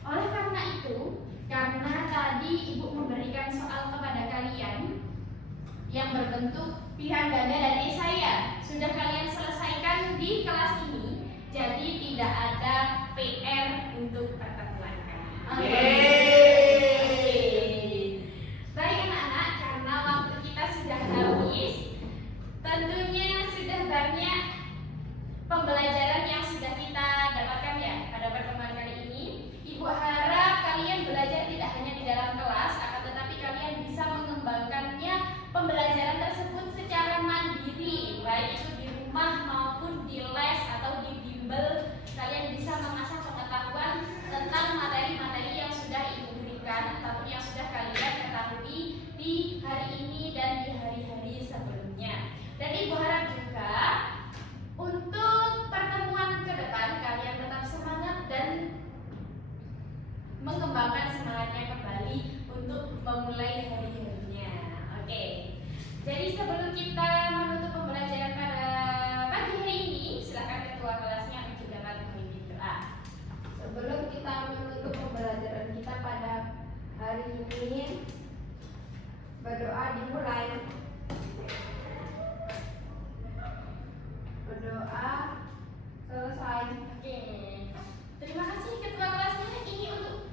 Oleh karena itu, karena tadi Ibu memberikan soal kepada kalian yang berbentuk pilihan ganda dari saya, sudah kalian selesaikan di kelas ini, jadi tidak ada PR untuk pertemuan kali ini. Baik anak-anak, karena waktu kita sudah habis, tentunya sudah banyak pembelajaran yang sudah kita dapatkan ya pada pertemuan kali ini. Ibu harap kalian belajar tidak hanya di dalam kelas, akan tetapi kalian bisa mengembangkannya pembelajaran tersebut secara mandiri, baik itu di rumah maupun di les atau di bimbel. Kalian bisa mengasah pengetahuan tentang materi-materi yang sudah Ibu berikan ataupun yang sudah kalian ketahui di hari ini dan di hari-hari sebelumnya. Dan Ibu harap juga untuk pertemuan ke depan kalian tetap semangat dan mengembangkan semangatnya kembali untuk memulai hari-harinya. Oke. Jadi sebelum kita menutup pembelajaran pada pagi hari ini, silakan ketua kelasnya untuk dapat memimpin doa. Sebelum kita menutup pembelajaran kita pada hari ini, berdoa dimulai. Berdoa selesai. Oke. Terima kasih ketua kelasnya. Ini untuk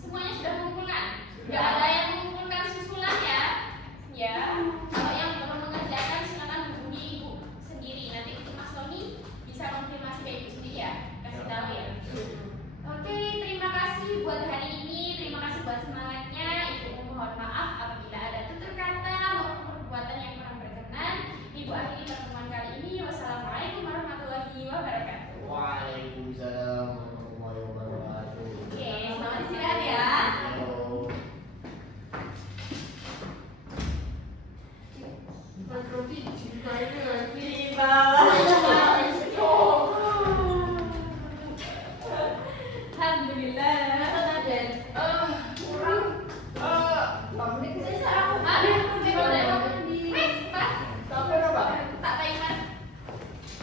semuanya sudah mengumpulkan. Nggak ada yang mengumpulkan susulan ya. Ya. Kalau yang belum mengerjakan silakan hubungi Ibu sendiri. Nanti untuk Mas Tony bisa konfirmasi ke Ibu sendiri ya. Kasih tahu ya. Oke, terima kasih buat hari ini. Terima kasih buat semangatnya. Ibu mohon maaf apabila ada tutur kata maupun perbuatan yang kurang berkenan. Ibu akhiri pertemuan kali ini. Wassalamualaikum warahmatullahi wabarakatuh. Waalaikumsalam warahmatullahi wabarakatuh. Oke, selamat istirahat ya. Halo. Alhamdulillah.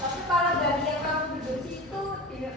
Tapi kalau bagi yang kamu berdua itu tidak